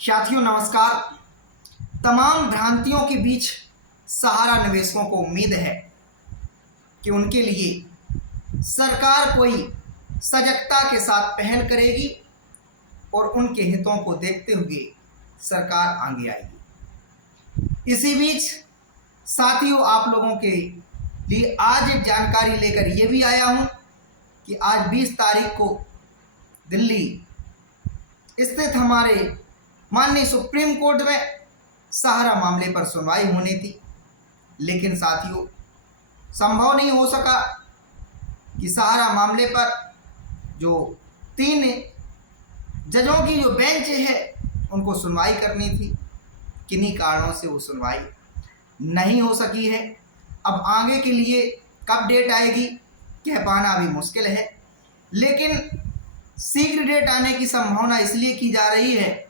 साथियों नमस्कार। तमाम भ्रांतियों के बीच सहारा निवेशकों को उम्मीद है कि उनके लिए सरकार कोई सजगता के साथ पहल करेगी और उनके हितों को देखते हुए सरकार आगे आएगी। इसी बीच साथियों आप लोगों के लिए आज एक जानकारी लेकर ये भी आया हूँ कि आज 20 तारीख को दिल्ली स्थित हमारे माननीय सुप्रीम कोर्ट में सहारा मामले पर सुनवाई होनी थी, लेकिन साथियों संभव नहीं हो सका कि सहारा मामले पर जो 3 जजों की जो बेंच है उनको सुनवाई करनी थी। किन्हीं कारणों से वो सुनवाई नहीं हो सकी है। अब आगे के लिए कब डेट आएगी कह पाना अभी मुश्किल है, लेकिन शीघ्र डेट आने की संभावना इसलिए की जा रही है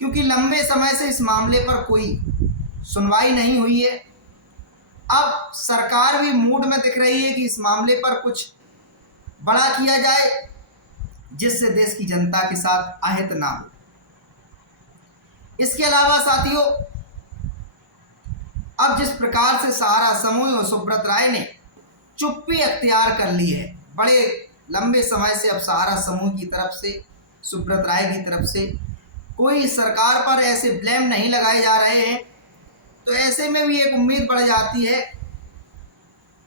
क्योंकि लंबे समय से इस मामले पर कोई सुनवाई नहीं हुई है। अब सरकार भी मूड में दिख रही है कि इस मामले पर कुछ बड़ा किया जाए जिससे देश की जनता के साथ अहित ना हो। इसके अलावा साथियों अब जिस प्रकार से सहारा समूह और सुब्रत राय ने चुप्पी अख्तियार कर ली है, बड़े लंबे समय से अब सहारा समूह की तरफ से, सुब्रत राय की तरफ से कोई सरकार पर ऐसे ब्लेम नहीं लगाए जा रहे हैं, तो ऐसे में भी एक उम्मीद बढ़ जाती है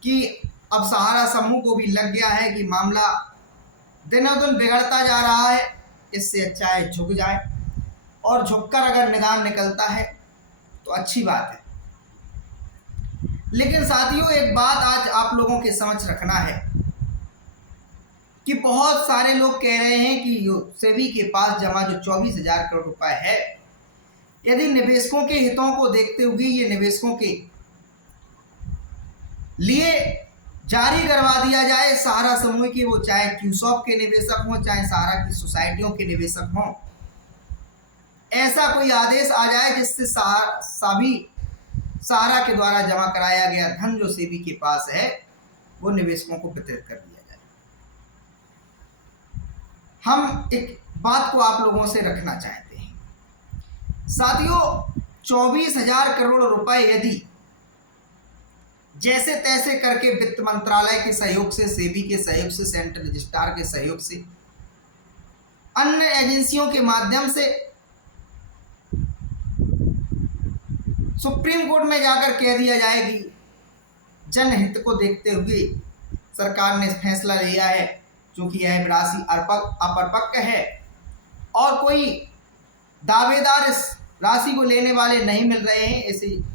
कि अब सहारा समूह को भी लग गया है कि मामला दिनों दिन बिगड़ता जा रहा है, इससे अच्छा है झुक जाए और झुककर अगर निदान निकलता है तो अच्छी बात है। लेकिन साथियों एक बात आज आप लोगों के समक्ष रखना है कि बहुत सारे लोग कह रहे हैं कि सेबी के पास जमा जो 24,000 करोड़ रुपए है, यदि निवेशकों के हितों को देखते हुए ये निवेशकों के लिए जारी करवा दिया जाए, सहारा समूह के वो चाहे क्यूसॉप के निवेशक हों चाहे सहारा की सोसाइटियों के निवेशक हों, ऐसा कोई आदेश आ जाए जिससे सहारा के द्वारा जमा कराया गया धन जो सेबी के पास है वो निवेशकों को वितरित कर दिया जाए। हम एक बात को आप लोगों से रखना चाहते हैं साथियों, 24,000 करोड़ रुपए यदि जैसे तैसे करके वित्त मंत्रालय के सहयोग से, सेबी के सहयोग से, सेंट्रल रजिस्ट्रार के सहयोग से, अन्य एजेंसियों के माध्यम से सुप्रीम कोर्ट में जाकर कह दिया जाए कि जनहित को देखते हुए सरकार ने फैसला लिया है, क्योंकि यह राशि अपरिपक्व है और कोई दावेदार इस राशि को लेने वाले नहीं मिल रहे हैं।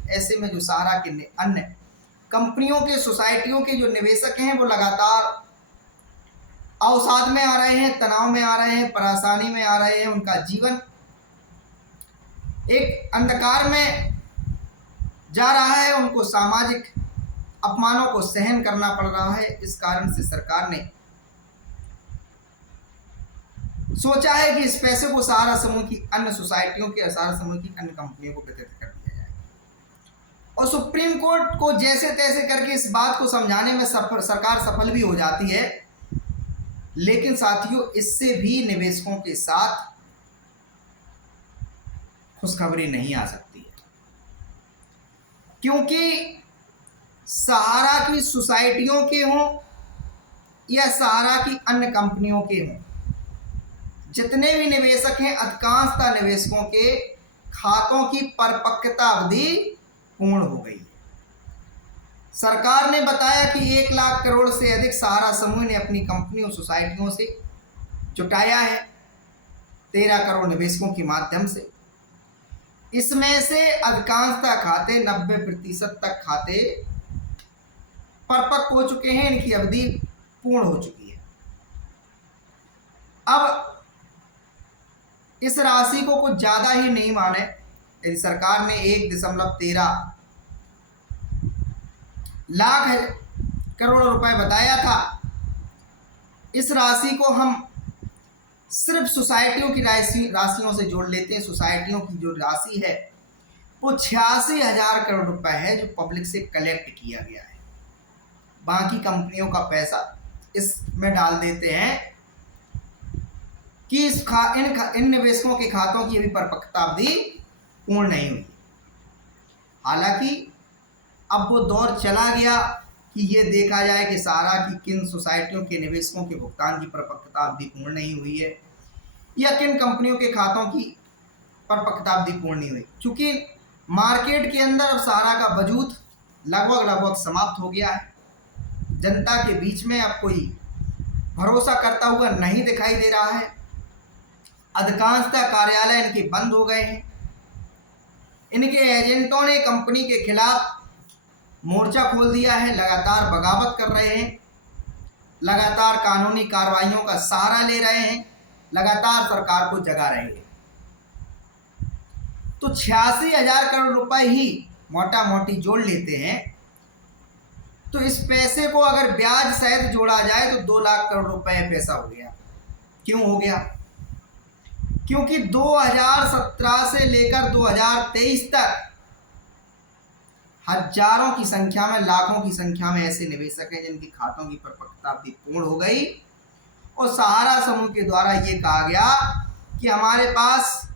ऐसे में जो सहारा के अन्य कंपनियों के, सोसाइटियों के जो निवेशक हैं वो लगातार अवसाद में आ रहे हैं, तनाव में आ रहे हैं, परेशानी में आ रहे हैं। उनका जीवन एक अंधकार में जा रहा है, उनको सामाजिक अपमानों को सहन करना पड़ रहा है। इस कारण से सरकार ने सोचा है कि इस पैसे को सहारा समूह की अन्य सोसाइटियों के, सहारा समूह की अन्य कंपनियों को वितरित कर दिया जाए और सुप्रीम कोर्ट को जैसे तैसे करके इस बात को समझाने में सरकार सफल भी हो जाती है। लेकिन साथियों इससे भी निवेशकों के साथ खुशखबरी नहीं आ सकती है, क्योंकि सहारा की सोसाइटियों के हों या सहारा की अन्य कंपनियों के हों, जितने भी निवेशक हैं अधिकांशतः निवेशकों के खातों की परिपक्वता अवधि पूर्ण हो गई है। सरकार ने बताया कि 1 लाख करोड़ से अधिक सहारा समूह ने अपनी कंपनियों, सोसाइटियों से जुटाया है 13 करोड़ निवेशकों के माध्यम से। इसमें से अधिकांशतः खाते 90% तक खाते परिपक्व हो चुके हैं, इनकी अवधि पूर्ण हो चुकी है। अब इस राशि को कुछ ज़्यादा ही नहीं माने, यदि सरकार ने 1.13 लाख करोड़ रुपए बताया था, इस राशि को हम सिर्फ सोसाइटियों की राशियों से जोड़ लेते हैं। सोसाइटियों की जो राशि है वो 86,000 करोड़ रुपए है जो पब्लिक से कलेक्ट किया गया है। बाकी कंपनियों का पैसा इसमें डाल देते हैं कि इन निवेशकों के खातों की अभी परिपक्वता अवधि पूर्ण नहीं हुई। हालांकि अब वो दौर चला गया कि ये देखा जाए कि सहारा की किन सोसाइटियों के निवेशकों के भुगतान की परिपक्वता अवधि पूर्ण नहीं हुई है या किन कंपनियों के खातों की परिपक्वता अवधि पूर्ण नहीं हुई। चूंकि मार्केट के अंदर अब सहारा का वजूद लगभग समाप्त हो गया है, जनता के बीच में अब कोई भरोसा करता हुआ नहीं दिखाई दे रहा है। अधिकांशतः कार्यालय इनके बंद हो गए हैं। इनके एजेंटों ने कंपनी के खिलाफ मोर्चा खोल दिया है, लगातार बगावत कर रहे हैं, लगातार कानूनी कार्रवाइयों का सहारा ले रहे हैं, लगातार सरकार को जगा रहे हैं। तो 86,000 करोड़ रुपए ही मोटा मोटी जोड़ लेते हैं, तो इस पैसे को अगर ब्याज सहित जोड़ा जाए तो 2 लाख करोड़ रुपए पैसा हो गया। क्यों हो गया? क्योंकि 2017 से लेकर 2023 तक हजारों की संख्या में, लाखों की संख्या में ऐसे निवेशक हैं जिनकी खातों की परिपक्वता अवधि पूर्ण हो गई और सहारा समूह के द्वारा ये कहा गया कि हमारे पास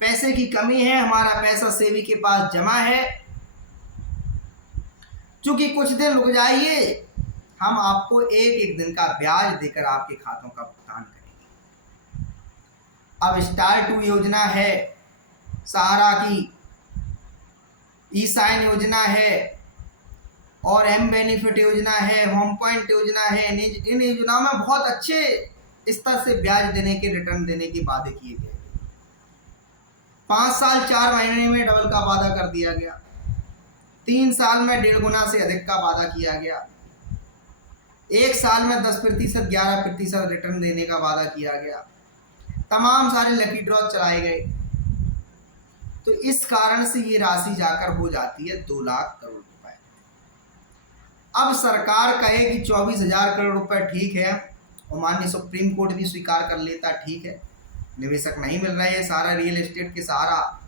पैसे की कमी है, हमारा पैसा सेबी के पास जमा है, चूंकि कुछ दिन रुक जाइए, हम आपको एक दिन का ब्याज देकर आपके खातों का भुगतान करेंगे। अब स्टार 2 योजना है, सहारा की ई-साइन योजना है और एम बेनिफिट योजना है, होम पॉइंट योजना है। इन योजनाओं में बहुत अच्छे स्तर से ब्याज देने के, रिटर्न देने के वादे किए गए। 5 साल 4 महीने में डबल का वादा कर दिया गया, 3 साल में 1.5 गुना से अधिक का वादा किया गया, 1 साल में 10%, 11% रिटर्न देने का वादा किया गया, तमाम सारे लकी ड्रॉ चलाए गए। तो इस कारण से ये राशि जाकर हो जाती है 2 लाख करोड़ रुपए। अब सरकार कहे कि 24,000 करोड़ रुपए ठीक है, और माननीय सुप्रीम कोर्ट भी स्वीकार कर लेता ठीक है, निवेशक नहीं मिल रहे हैं सहारा रियल एस्टेट के, सहारा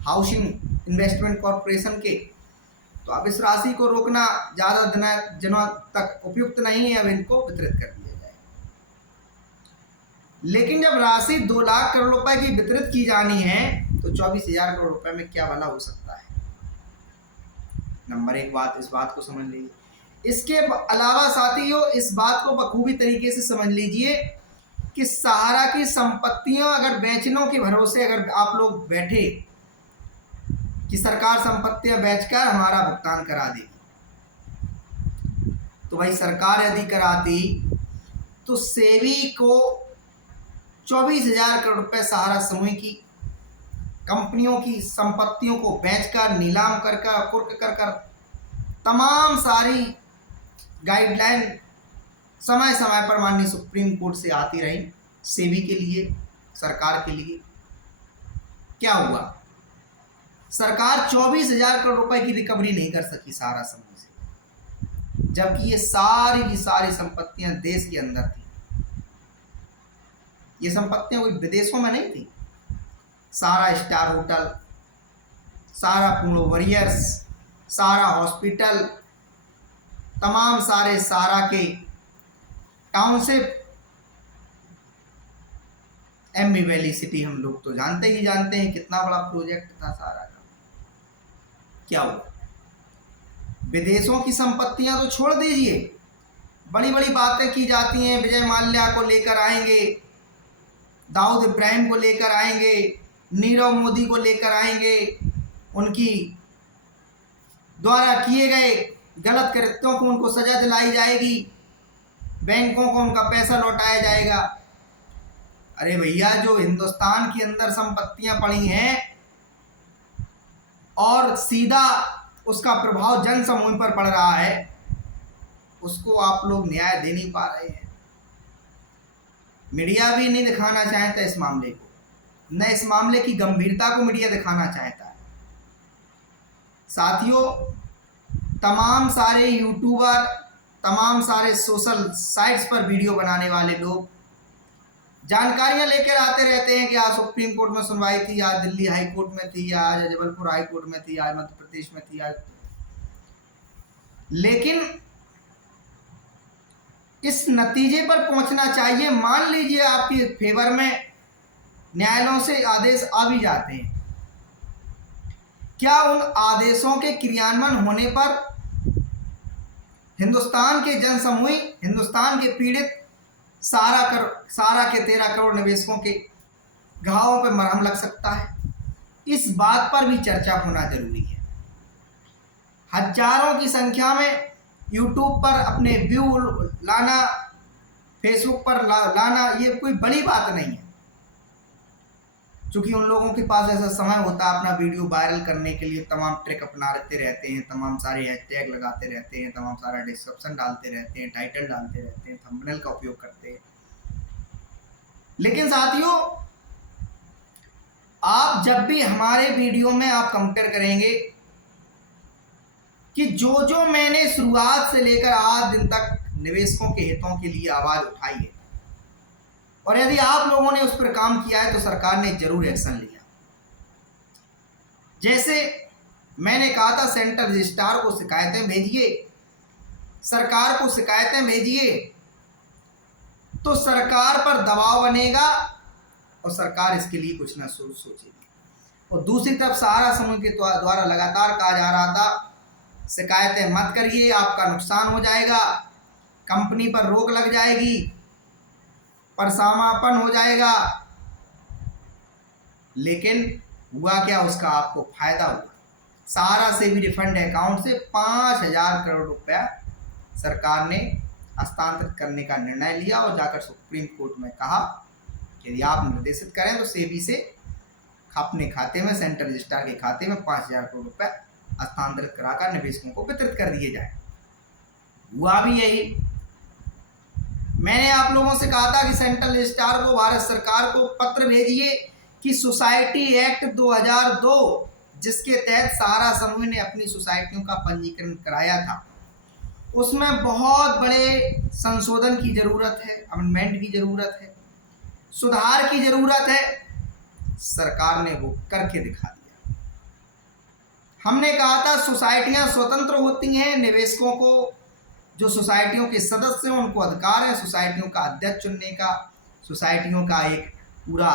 हाउसिंग इन्वेस्टमेंट कॉर्पोरेशन के, तो अब इस राशि को रोकना ज़्यादा दिनों तक उपयुक्त नहीं है, अब इनको वितरित कर दिया जाए। लेकिन जब राशि 2 लाख करोड़ रुपए की वितरित की जानी है तो 24,000 करोड़ रुपए में क्या भला हो सकता है? नंबर 1 बात, इस बात को समझ लीजिए। इसके अलावा साथियों, इस बात को बखूबी तरीके से समझ लीजिए कि सहारा की संपत्तियों अगर बेचने के भरोसे अगर आप लोग बैठे कि सरकार संपत्तियां बेचकर हमारा भुगतान करा देगी, तो भाई सरकार यदि कराती तो सेबी को 24,000 करोड़ रुपए सहारा समूह की कंपनियों की संपत्तियों को बेचकर, नीलाम कर कर तमाम सारी गाइडलाइन समय समय पर माननीय सुप्रीम कोर्ट से आती रही सेबी के लिए, सरकार के लिए। क्या हुआ? सरकार 24,000 करोड़ रुपए की रिकवरी नहीं कर सकी सहारा समूह से, जबकि ये सारी की सारी संपत्तियां देश के अंदर थी। ये संपत्तियां कोई विदेशों में नहीं थी। सहारा स्टार होटल, सहारा पूर्ण वॉरियर्स, सहारा हॉस्पिटल, तमाम सारे सहारा के टाउनशिप, एमबी वैली सिटी, हम लोग तो जानते हैं कितना बड़ा प्रोजेक्ट था सहारा का। क्या हुआ? विदेशों की संपत्तियां तो छोड़ दीजिए, बड़ी बड़ी बातें की जाती हैं, विजय माल्या को लेकर आएंगे, दाऊद इब्राहिम को लेकर आएंगे, नीरव मोदी को लेकर आएंगे, उनकी द्वारा किए गए गलत कृत्यों को उनको सजा दिलाई जाएगी, बैंकों को उनका पैसा लौटाया जाएगा। अरे भैया, जो हिंदुस्तान के अंदर संपत्तियां पड़ी हैं और सीधा उसका प्रभाव जन समूह पर पड़ रहा है, उसको आप लोग न्याय दे नहीं पा रहे हैं। मीडिया भी नहीं दिखाना चाहता इस मामले को, न इस मामले की गंभीरता को मीडिया दिखाना चाहता है। साथियों, तमाम सारे यूट्यूबर, तमाम सारे सोशल साइट्स पर वीडियो बनाने वाले लोग जानकारियां लेकर आते रहते हैं कि आज सुप्रीम कोर्ट में सुनवाई थी, आज दिल्ली हाई कोर्ट में थी, आज जबलपुर हाई कोर्ट में थी, आज मध्य प्रदेश में थी, आज। लेकिन इस नतीजे पर पहुंचना चाहिए। मान लीजिए आपके फेवर में न्यायालयों से आदेश आ भी जाते हैं, क्या उन आदेशों के क्रियान्वयन होने पर हिंदुस्तान के जनसमूह, हिंदुस्तान के पीड़ित सारा के 13 करोड़ निवेशकों के घावों पर मरहम लग सकता है? इस बात पर भी चर्चा होना जरूरी है। हजारों की संख्या में यूट्यूब पर अपने व्यू लाना, फेसबुक पर लाना, ये कोई बड़ी बात नहीं है, क्योंकि उन लोगों के पास ऐसा समय होता है अपना वीडियो वायरल करने के लिए तमाम ट्रिक अपनाते रहते हैं, तमाम सारे हैशटैग लगाते रहते हैं, तमाम सारा डिस्क्रिप्शन डालते रहते हैं, टाइटल डालते रहते हैं, थंबनेल का उपयोग करते हैं। लेकिन साथियों, आप जब भी हमारे वीडियो में आप कंपेयर करेंगे कि जो मैंने शुरुआत से लेकर आज दिन तक निवेशकों के हितों के लिए आवाज उठाई है, और यदि आप लोगों ने उस पर काम किया है तो सरकार ने जरूर एक्शन लिया। जैसे मैंने कहा था, सेंट्रल रजिस्ट्रार को शिकायतें भेजिए, सरकार को शिकायतें भेजिए, तो सरकार पर दबाव बनेगा और सरकार इसके लिए कुछ ना सोचेगी। और दूसरी तरफ सहारा समूह के द्वारा लगातार कहा जा रहा था, शिकायतें मत करिए, आपका नुकसान हो जाएगा, कंपनी पर रोक लग जाएगी, परसामापन हो जाएगा। लेकिन हुआ क्या? उसका आपको फायदा हुआ। सहारा से भी रिफंड अकाउंट से 5,000 करोड़ रुपया सरकार ने हस्तांतरित करने का निर्णय लिया और जाकर सुप्रीम कोर्ट में कहा कि यदि आप निर्देशित करें तो सेबी से अपने खाते में, सेंट्रल रजिस्ट्रार के खाते में 5,000 करोड़ रुपया हस्तांतरित कराकर निवेशकों को वितरित कर दिए जाए। हुआ भी यही। मैंने आप लोगों से कहा था कि सेंट्रल रजिस्ट्रार को, भारत सरकार को पत्र भेजिए कि सोसाइटी एक्ट 2002, जिसके तहत सहारा समूह ने अपनी सोसाइटियों का पंजीकरण कराया था, उसमें बहुत बड़े संशोधन की जरूरत है, अमेंडमेंट की जरूरत है, सुधार की जरूरत है। सरकार ने वो करके दिखा दिया। हमने कहा था सोसाइटियां स्वतंत्र होती हैं, निवेशकों को, जो सोसाइटियों के सदस्य हैं उनको अधिकार है सोसाइटियों का अध्यक्ष चुनने का, सोसाइटियों का एक पूरा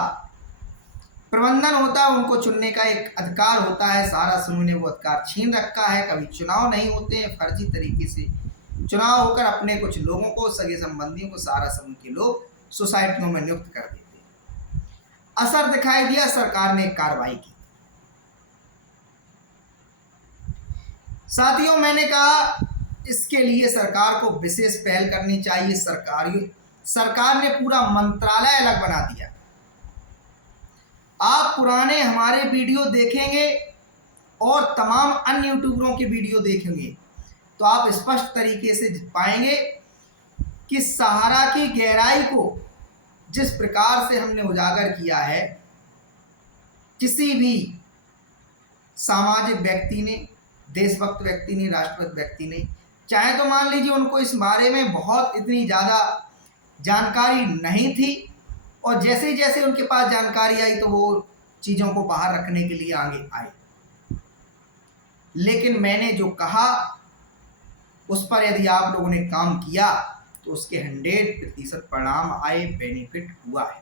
प्रबंधन होता है, उनको चुनने का एक अधिकार होता है। सहारा समूह ने वो अधिकार छीन रखा है। कभी चुनाव नहीं होते हैं, फर्जी तरीके से चुनाव होकर अपने कुछ लोगों को, सगे संबंधियों को सहारा समूह के लोग सोसाइटियों में नियुक्त कर देते हैं। असर दिखाई दिया, सरकार ने कार्रवाई की। साथियों, मैंने कहा इसके लिए सरकार को विशेष पहल करनी चाहिए। सरकार ने पूरा मंत्रालय अलग बना दिया। आप पुराने हमारे वीडियो देखेंगे और तमाम अन्य यूट्यूबरों के वीडियो देखेंगे तो आप स्पष्ट तरीके से पाएंगे कि सहारा की गहराई को जिस प्रकार से हमने उजागर किया है, किसी भी सामाजिक व्यक्ति ने, देशभक्त व्यक्ति ने, राष्ट्रभक्त व्यक्ति ने, चाहे तो मान लीजिए उनको इस बारे में बहुत इतनी ज़्यादा जानकारी नहीं थी, और जैसे जैसे उनके पास जानकारी आई तो वो चीज़ों को बाहर रखने के लिए आगे आए। लेकिन मैंने जो कहा उस पर यदि आप लोगों ने काम किया तो उसके 100% परिणाम आए, बेनिफिट हुआ है।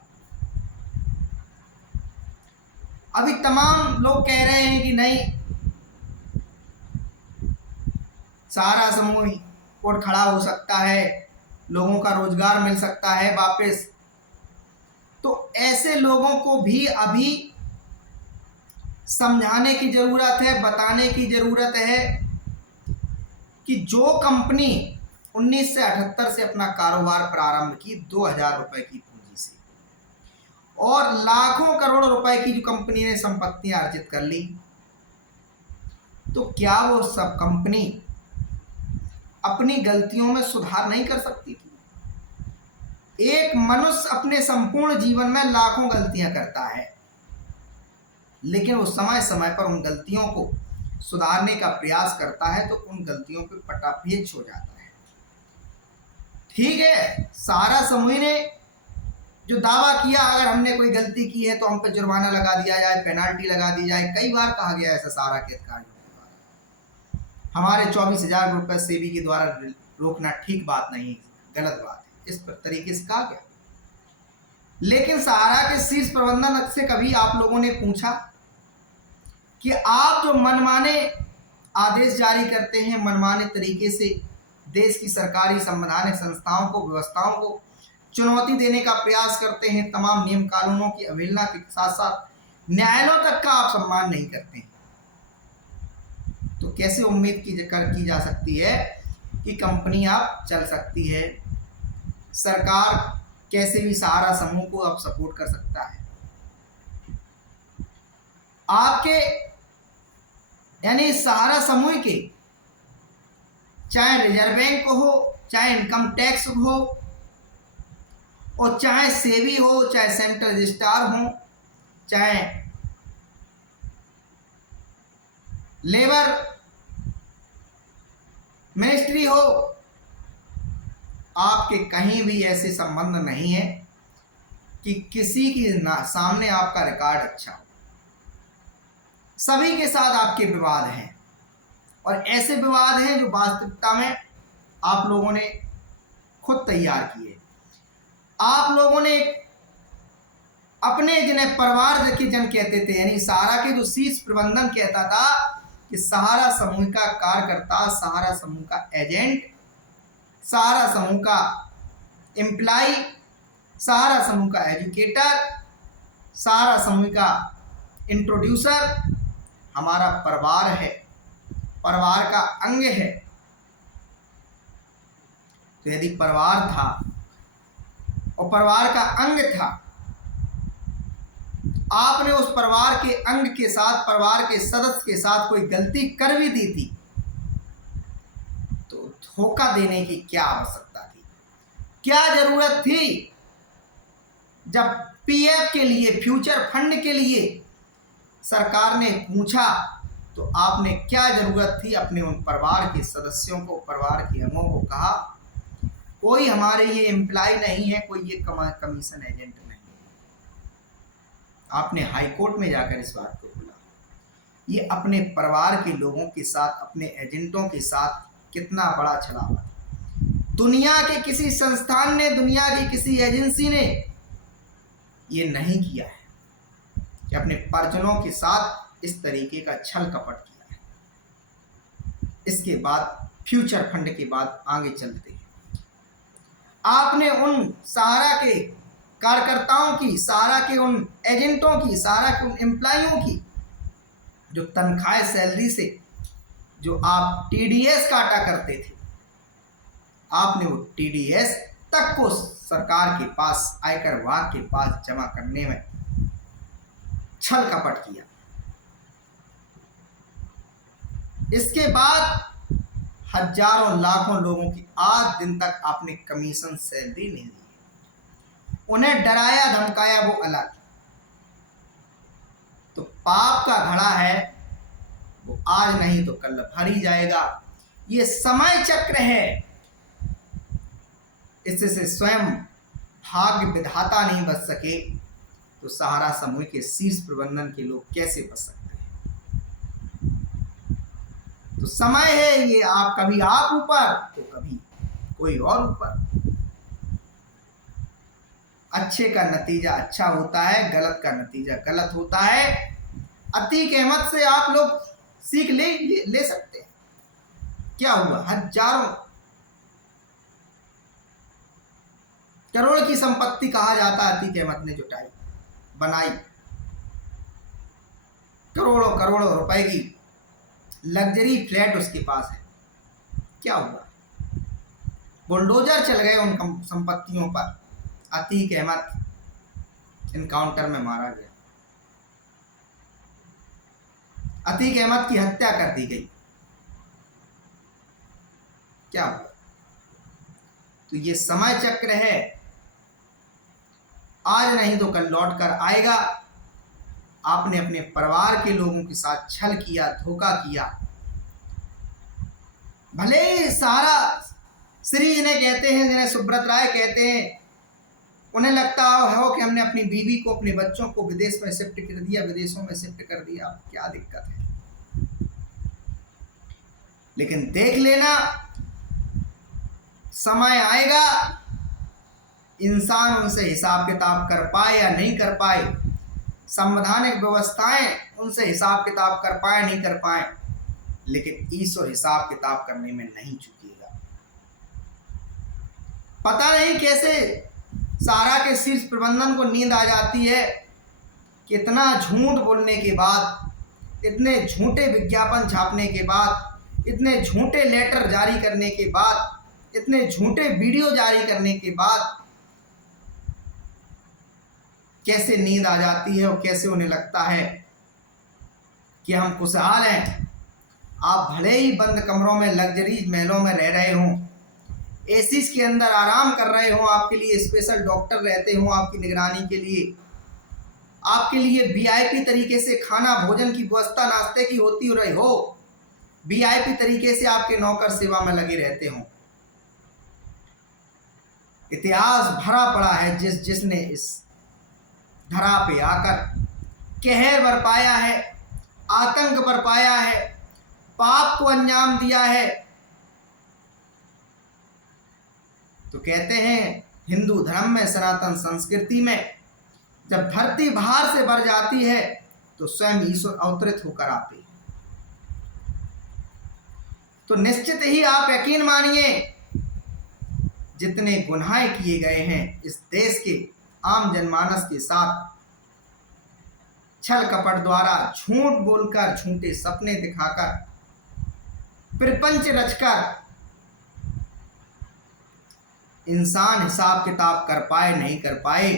अभी तमाम लोग कह रहे हैं कि नहीं, सहारा समूह कोर्ट खड़ा हो सकता है, लोगों का रोजगार मिल सकता है वापस। तो ऐसे लोगों को भी अभी समझाने की जरूरत है, बताने की जरूरत है कि जो कंपनी 1978 से अपना कारोबार प्रारंभ की 2,000 रुपए की पूंजी से, और लाखों करोड़ रुपए की जो कंपनी ने संपत्तियां अर्जित कर ली, तो क्या वो सब कंपनी अपनी गलतियों में सुधार नहीं कर सकती थी? एक मनुष्य अपने संपूर्ण जीवन में लाखों गलतियां करता है, लेकिन वो समय समय पर उन गलतियों को सुधारने का प्रयास करता है तो उन गलतियों पे पटापेच हो जाता है। ठीक है, सहारा समूह ने जो दावा किया, अगर हमने कोई गलती की है तो हम पे जुर्माना लगा दिया जाए, पेनाल्टी लगा दी जाए, कई बार कहा गया ऐसा सहारा के अधिकारियों के द्वारा। हमारे 24,000 रुपये सेबी के द्वारा रोकना ठीक बात नहीं, गलत बात है, इस पर तरीके से कहा गया। लेकिन सहारा के शीर्ष प्रबंधन से कभी आप लोगों ने पूछा कि आप जो मनमाने आदेश जारी करते हैं, मनमाने तरीके से देश की सरकारी संवैधानिक संस्थाओं को, व्यवस्थाओं को चुनौती देने का प्रयास करते हैं, तमाम नियम कानूनों की अवहेलना के साथ साथ न्यायालयों तक का आप सम्मान नहीं करते हैं, तो कैसे उम्मीद की जा सकती है कि कंपनी आप चल सकती है? सरकार कैसे भी सहारा समूह को अब सपोर्ट कर सकता है? आपके यानी सहारा समूह के, चाहे रिजर्व बैंक हो, चाहे इनकम टैक्स हो, और चाहे सेबी हो, चाहे सेंट्रल रजिस्ट्रार हो, चाहे लेबर मिनिस्ट्री हो, आपके कहीं भी ऐसे संबंध नहीं है कि किसी की सामने आपका रिकॉर्ड अच्छा हो। सभी के साथ आपके विवाद हैं, और ऐसे विवाद हैं जो वास्तविकता में आप लोगों ने खुद तैयार किए। आप लोगों ने अपने, जिन्हें परिवार के जन कहते थे, यानी सहारा के जो शीर्ष प्रबंधन कहता था कि सहारा समूह का कार्यकर्ता, सहारा समूह का एजेंट, सहारा समूह का एम्प्लाई, सहारा समूह का एजुकेटर, सहारा समूह का इंट्रोड्यूसर हमारा परिवार है, परिवार का अंग है। तो यदि परिवार था और परिवार का अंग था, आपने उस परिवार के अंग के साथ, परिवार के सदस्य के साथ कोई गलती कर भी दी थी, तो धोखा देने की क्या आवश्यकता थी? क्या जरूरत थी? जब पीएफ के लिए, फ्यूचर फंड के लिए सरकार ने पूछा, तो आपने क्या जरूरत थी अपने उन परिवार के सदस्यों को, परिवार के अंगों को कहा कोई हमारे ये एम्प्लॉय नहीं है, कोई ये कमीशन एजेंट नहीं है। आपने हाई कोर्ट में जाकर इस बात को बोला। ये अपने परिवार के लोगों के साथ, अपने एजेंटों के साथ कितना बड़ा छलावा। दुनिया के किसी संस्थान ने, दुनिया की किसी एजेंसी ने ये नहीं किया है कि अपने परिजनों के साथ इस तरीके का छल कपट किया है। इसके बाद फ्यूचर फंड के बाद आगे चलते हैं, आपने उन सहारा के कार्यकर्ताओं की, सहारा के उन एजेंटों की, सहारा के उन एम्प्लॉइयों की जो तनख्वाह सैलरी से जो आप टीडीएस काटा करते थे, आपने वो टीडीएस तक को सरकार के पास, आयकर विभाग के पास जमा करने में छल कपट किया। इसके बाद हजारों लाखों लोगों की आज दिन तक आपने कमीशन सैलरी नहीं दी, उन्हें डराया धमकाया, वो अलग। तो पाप का घड़ा है, वो आज नहीं तो कल भर ही जाएगा। ये समय चक्र है, इससे स्वयं भाग्य विधाता नहीं बच सके, तो सहारा समूह के शीर्ष प्रबंधन के लोग कैसे बच सकते हैं? तो समय है ये, आप कभी आप ऊपर तो कभी कोई और ऊपर। अच्छे का नतीजा अच्छा होता है, गलत का नतीजा गलत होता है। अतीक अहमद से आप लोग सीख ले सकते हैं। क्या हुआ? हजारों करोड़ की संपत्ति कहा जाता है अतीक अहमद ने जुटाई, बनाई, करोड़ों करोड़ों रुपए की लग्जरी फ्लैट उसके पास है। क्या हुआ? बुलडोजर चल गए उन संपत्तियों पर। अतीक अहमद इनकाउंटर में मारा गया, अतीक अहमद की हत्या कर दी गई। क्या हुआ? तो ये समय चक्र है, आज नहीं तो कल लौट कर आएगा। आपने अपने परिवार के लोगों के साथ छल किया, धोखा किया। भले ही सहारा श्री जिन्हें कहते हैं, जिन्हें सुब्रत राय कहते हैं, उन्हें लगता हो कि हमने अपनी बीवी को, अपने बच्चों को विदेश में शिफ्ट कर दिया, विदेशों में शिफ्ट कर दिया, क्या दिक्कत है? लेकिन देख लेना, समय आएगा इंसान उनसे हिसाब किताब कर पाए या नहीं कर पाए, संवैधानिक व्यवस्थाएं उनसे हिसाब किताब कर पाए नहीं कर पाए, लेकिन ईश्वर हिसाब किताब करने में नहीं चूकेगा। पता नहीं कैसे सारा के शीर्ष प्रबंधन को नींद आ जाती है कि इतना झूठ बोलने के बाद, इतने झूठे विज्ञापन छापने के बाद, इतने झूठे लेटर जारी करने के बाद, इतने झूठे वीडियो जारी करने के बाद कैसे नींद आ जाती है और कैसे उन्हें लगता है कि हम खुशहाल हैं। आप भले ही बंद कमरों में, लग्जरी महलों में रह रहे हों, एसीज के अंदर आराम कर रहे हों, आपके लिए स्पेशल डॉक्टर रहते हों आपकी निगरानी के लिए, आपके लिए वीआईपी तरीके से खाना भोजन की व्यवस्था नाश्ते की होती रही हो, वीआईपी तरीके से आपके नौकर सेवा में लगे रहते हों। इतिहास भरा पड़ा है जिसने इस धरा पे आकर कहर बरपाया है, आतंक बरपाया है, पाप को अंजाम दिया है। तो कहते हैं हिंदू धर्म में, सनातन संस्कृति में, जब धरती बाहर से भर जाती है तो स्वयं ईश्वर अवतरित होकर आते हैं। तो निश्चित ही आप यकीन मानिए, जितने गुनाह किए गए हैं इस देश के आम जनमानस के साथ, छल कपट द्वारा, झूठ बोलकर, झूठे सपने दिखाकर, प्रपंच रचकर इंसान हिसाब किताब कर पाए नहीं कर पाए,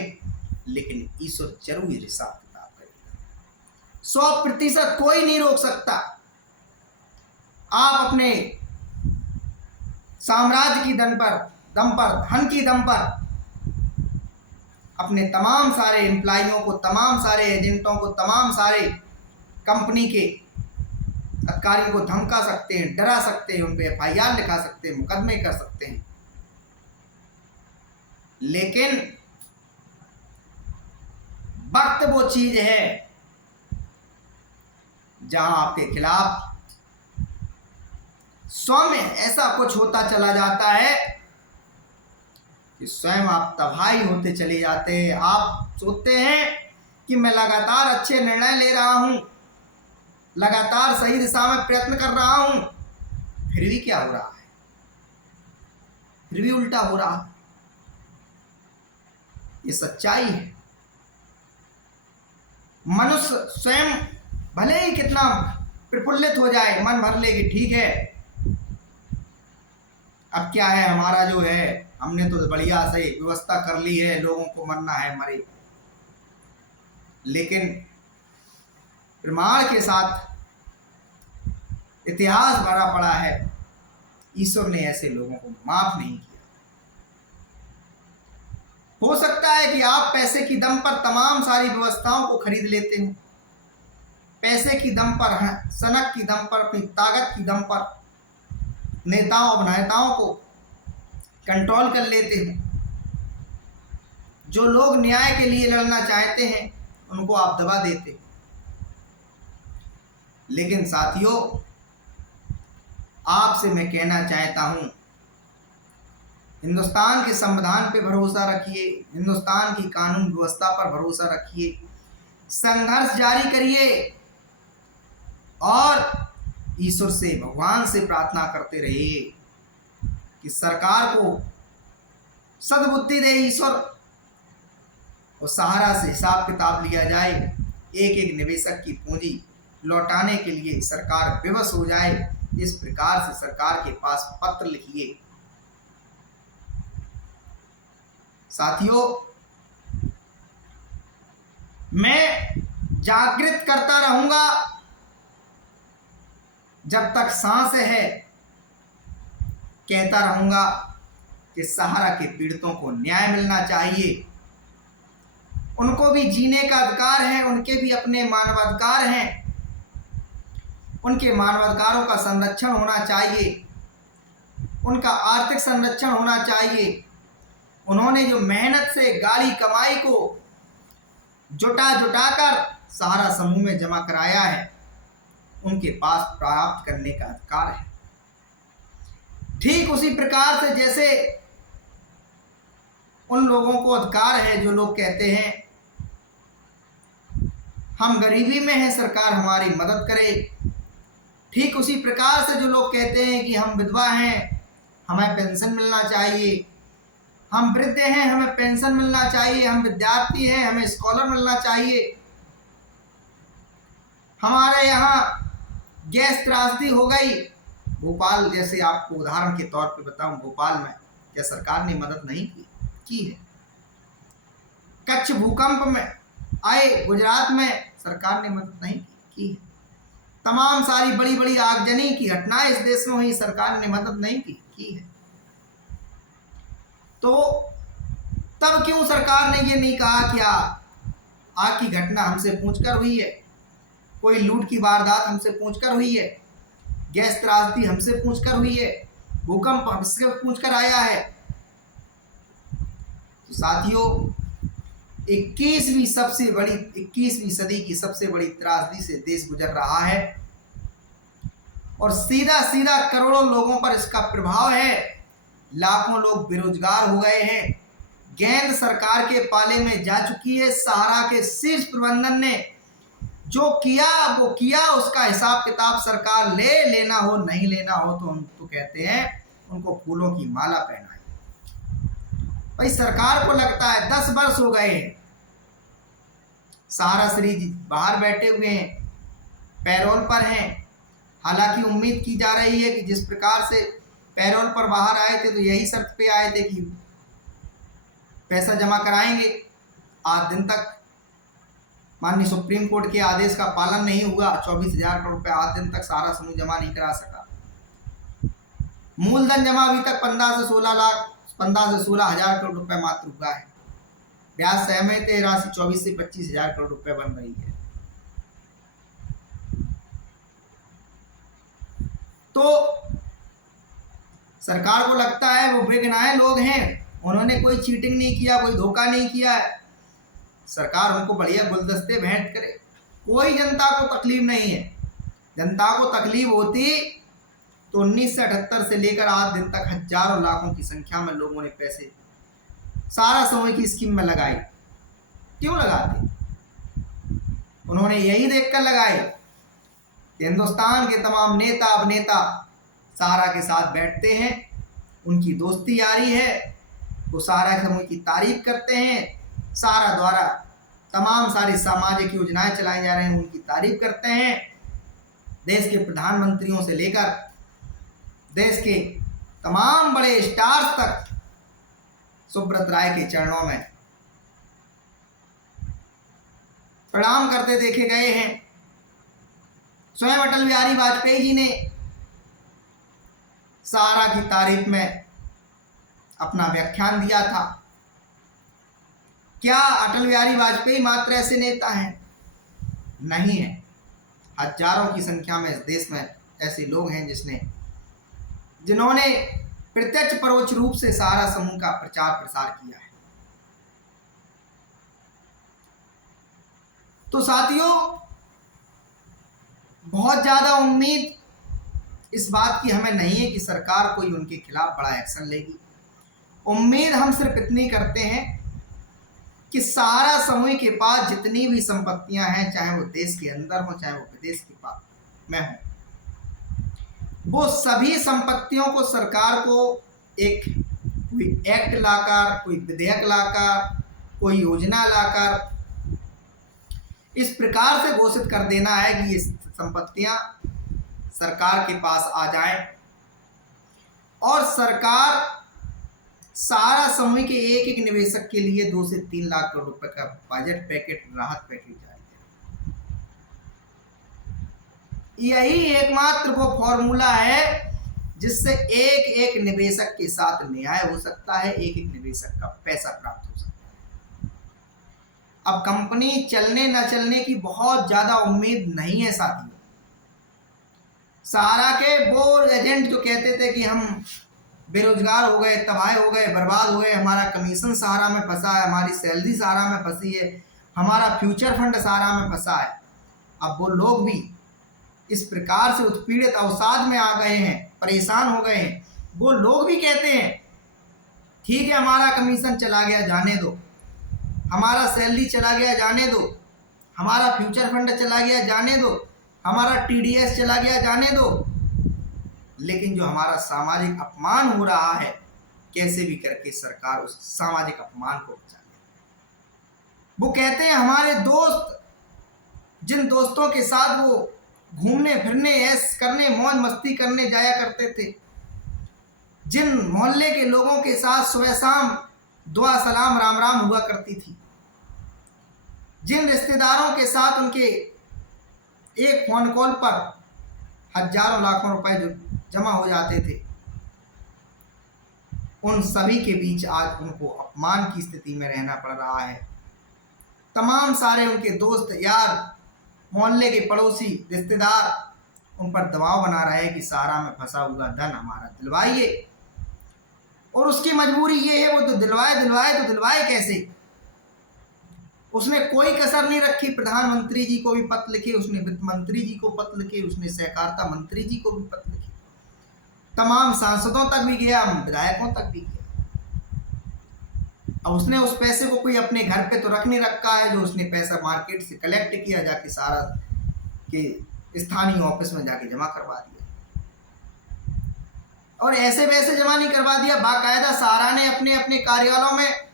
लेकिन ईश्वर जरूर हिसाब किताब करेगा। 100% कोई नहीं रोक सकता। आप अपने साम्राज्य की दम पर, धन की दम पर अपने तमाम सारे एम्प्लॉइयों को, तमाम सारे एजेंटों को, तमाम सारे कंपनी के अधिकारियों को धमका सकते हैं, डरा सकते हैं, उन पर FIR लिखा सकते हैं, मुकदमे कर सकते हैं, लेकिन वक्त वो चीज है जहां आपके खिलाफ स्वयं ऐसा कुछ होता चला जाता है कि स्वयं आप तबाही होते चले जाते हैं। आप सोचते हैं कि मैं लगातार अच्छे निर्णय ले रहा हूं, लगातार सही दिशा में प्रयत्न कर रहा हूं, फिर भी क्या हो रहा है, फिर भी उल्टा हो रहा है। ये सच्चाई है। मनुष्य स्वयं भले ही कितना प्रफुल्लित हो जाए, मन भर ले कि ठीक है, अब क्या है, हमारा जो है, हमने तो बढ़िया से व्यवस्था कर ली है, लोगों को मरना है मरे, लेकिन प्रमाण के साथ इतिहास भरा पड़ा है, ईश्वर ने ऐसे लोगों को माफ नहीं किया। हो सकता है कि आप पैसे की दम पर तमाम सारी व्यवस्थाओं को खरीद लेते हो, पैसे की दम पर, सनक की दम पर, अपनी ताकत की दम पर नेताओं अभिनेताओं को कंट्रोल कर लेते हैं। जो लोग न्याय के लिए लड़ना चाहते हैं उनको आप दबा देते। लेकिन साथियों, आपसे मैं कहना चाहता हूं, हिंदुस्तान के संविधान पे भरोसा रखिए, हिंदुस्तान की कानून व्यवस्था पर भरोसा रखिए, संघर्ष जारी करिए और ईश्वर से, भगवान से प्रार्थना करते रहिए कि सरकार को सद्बुद्धि दे ईश्वर और सहारा से हिसाब किताब लिया जाए। एक एक निवेशक की पूंजी लौटाने के लिए सरकार विवश हो जाए। इस प्रकार से सरकार के पास पत्र लिखिए। साथियों, मैं जागृत करता रहूंगा जब तक सांस है, कहता रहूंगा कि सहारा के पीड़ितों को न्याय मिलना चाहिए, उनको भी जीने का अधिकार है, उनके भी अपने मानवाधिकार हैं, उनके मानवाधिकारों का संरक्षण होना चाहिए, उनका आर्थिक संरक्षण होना चाहिए। उन्होंने जो मेहनत से गाड़ी कमाई को जुटा कर सहारा समूह में जमा कराया है, उनके पास प्राप्त करने का अधिकार है। ठीक उसी प्रकार से जैसे उन लोगों को अधिकार है जो लोग कहते हैं हम गरीबी में हैं, सरकार हमारी मदद करे, ठीक उसी प्रकार से जो लोग कहते हैं कि हम विधवा हैं, हमें पेंशन मिलना चाहिए, हम वृद्ध हैं, हमें पेंशन मिलना चाहिए, हम विद्यार्थी हैं, हमें स्कॉलर मिलना चाहिए, हमारे यहाँ गैस त्रासदी हो गई। भोपाल जैसे आपको उदाहरण के तौर पे बताऊं, भोपाल में क्या सरकार ने मदद नहीं की है? कच्छ भूकंप में आए गुजरात में सरकार ने मदद नहीं की है। तमाम सारी बड़ी बड़ी आगजनी की घटनाएं इस देश में हुई, सरकार ने मदद नहीं की है। तो तब क्यों सरकार ने ये नहीं कहा कि आग की घटना हमसे पूछकर हुई है, कोई लूट की वारदात हमसे पूछकर हुई है, गैस त्रासदी हमसे पूछकर हुई है, भूकंप हमसे पूछकर आया है? तो साथियों, 21वीं सदी की सबसे बड़ी त्रासदी से देश गुजर रहा है और सीधा सीधा करोड़ों लोगों पर इसका प्रभाव है। लाखों लोग बेरोजगार हो गए हैं। गेंद सरकार के पाले में जा चुकी है। सहारा के शीर्ष प्रबंधन ने जो किया वो किया, उसका हिसाब किताब सरकार लेना हो नहीं लेना हो तो हम तो कहते हैं उनको फूलों की माला पहनाई। भाई सरकार को लगता है 10 वर्ष हो गए हैं, सहारा श्री बाहर बैठे हुए हैं, पैरोल पर हैं। हालांकि उम्मीद की जा रही है कि जिस प्रकार से पैरोल पर बाहर आए थे तो यही शर्त पे आए थे कि पैसा जमा कराएंगे। आज दिन तक माननीय सुप्रीम कोर्ट के आदेश का पालन नहीं हुआ। 24,000 करोड़ रुपए आज दिन तक सहारा समूह जमा नहीं करा सका। मूलधन जमा अभी तक 15 से 16 हजार करोड़ रुपए मात्र हुआ है। ब्याज सहमत राशि 24 से 25,000 करोड़ रुपए बन रही है। तो सरकार को लगता है वो बेगुनाह लोग हैं, उन्होंने कोई चीटिंग नहीं किया, कोई धोखा नहीं किया है, सरकार उनको बढ़िया गुलदस्ते भेंट करे। कोई जनता को तकलीफ नहीं है। जनता को तकलीफ होती तो 1978 से लेकर आज दिन तक हजारों लाखों की संख्या में लोगों ने पैसे सहारा समूह की स्कीम में लगाए। क्यों लगाते? उन्होंने यही देखकर लगाए कि हिंदुस्तान के तमाम नेता अभिनेता सहारा के साथ बैठते हैं, उनकी दोस्ती यारी है, वो सहारा समूह की तारीफ करते हैं, सहारा द्वारा तमाम सारी सामाजिक योजनाएं चलाई जा रही हैं उनकी तारीफ करते हैं। देश के प्रधानमंत्रियों से लेकर देश के तमाम बड़े स्टार्स तक सुब्रत राय के चरणों में प्रणाम करते देखे गए हैं। स्वयं अटल बिहारी वाजपेयी जी ने सहारा की तारीफ में अपना व्याख्यान दिया था। क्या अटल बिहारी वाजपेयी मात्र ऐसे नेता हैं? नहीं है। हजारों की संख्या में इस देश में ऐसे लोग हैं जिन्होंने प्रत्यक्ष परोक्ष रूप से सहारा समूह का प्रचार प्रसार किया है। तो साथियों, बहुत ज्यादा उम्मीद इस बात की हमें नहीं है कि सरकार कोई उनके खिलाफ बड़ा एक्शन लेगी। उम्मीद हम सिर्फ इतनी करते हैं कि सहारा समूह के पास जितनी भी संपत्तियां हैं, चाहे वो देश के अंदर हो चाहे वो विदेश के पास में हो, वो सभी संपत्तियों को सरकार को एक कोई एक्ट लाकर, कोई विधेयक लाकर, कोई योजना लाकर इस प्रकार से घोषित कर देना है कि ये संपत्तियां सरकार के पास आ जाएं और सरकार सहारा समूह के एक एक निवेशक के लिए 2 से 3 लाख करोड़ रुपए का बजट पैकेट, राहत पैकेज जारी है। यही एकमात्र वो फॉर्मूला है जिससे एक एक निवेशक के साथ न्याय हो सकता है, एक एक निवेशक का पैसा प्राप्त हो सकता है। अब कंपनी चलने न चलने की बहुत ज्यादा उम्मीद नहीं है साथियों। सहारा के वो एजेंट जो कहते थे कि हम बेरोजगार हो गए, तबाह हो गए, बर्बाद हो गए, हमारा कमीशन सहारा में फंसा है, हमारी सैलरी सहारा में फंसी है, हमारा फ्यूचर फंड सहारा में फंसा है, अब वो लोग भी इस प्रकार से उत्पीड़ित अवसाद में आ गए हैं, परेशान हो गए हैं वो लोग भी कहते हैं ठीक है, हमारा कमीशन चला गया जाने दो, हमारा सैलरी चला गया जाने दो, हमारा फ्यूचर फंड चला गया जाने दो, हमारा टीडीएस चला गया जाने दो, लेकिन जो हमारा सामाजिक अपमान हो रहा है, कैसे भी करके सरकार उस सामाजिक अपमान को बचा ले। वो कहते हैं हमारे दोस्त, जिन दोस्तों के साथ वो घूमने फिरने ऐश करने मौज मस्ती करने जाया करते थे, जिन मोहल्ले के लोगों के साथ सुबह शाम दुआ सलाम राम राम हुआ करती थी, जिन रिश्तेदारों के साथ उनके एक फोन कॉल पर हजारों लाखों रुपए जो जमा हो जाते थे, उन सभी के बीच आज उनको अपमान की स्थिति में रहना पड़ रहा है। तमाम सारे उनके दोस्त यार, मोहल्ले के पड़ोसी रिश्तेदार उन पर दबाव बना रहे हैं कि सहारा में फंसा हुआ धन हमारा दिलवाइए, और उसकी मजबूरी ये है वो तो दिलवाए कैसे। उसने कोई कसर नहीं रखी, प्रधानमंत्री जी को भी पत्र लिखे, उसने वित्त मंत्री जी को पत्र लिखे, उसने सहकारिता मंत्री जी को भी पत्र लिखे, तमाम सांसदों तक भी गया, विधायकों तक भी गया। अब उसने उस पैसे को कोई अपने घर पे तो रख नहीं रखा है, जो उसने पैसा मार्केट से कलेक्ट किया, जाके सारा के स्थानीय ऑफिस में जाके जमा करवा दिया, और ऐसे वैसे जमा नहीं करवा दिया, बाकायदा सहारा ने अपने अपने कार्यालयों में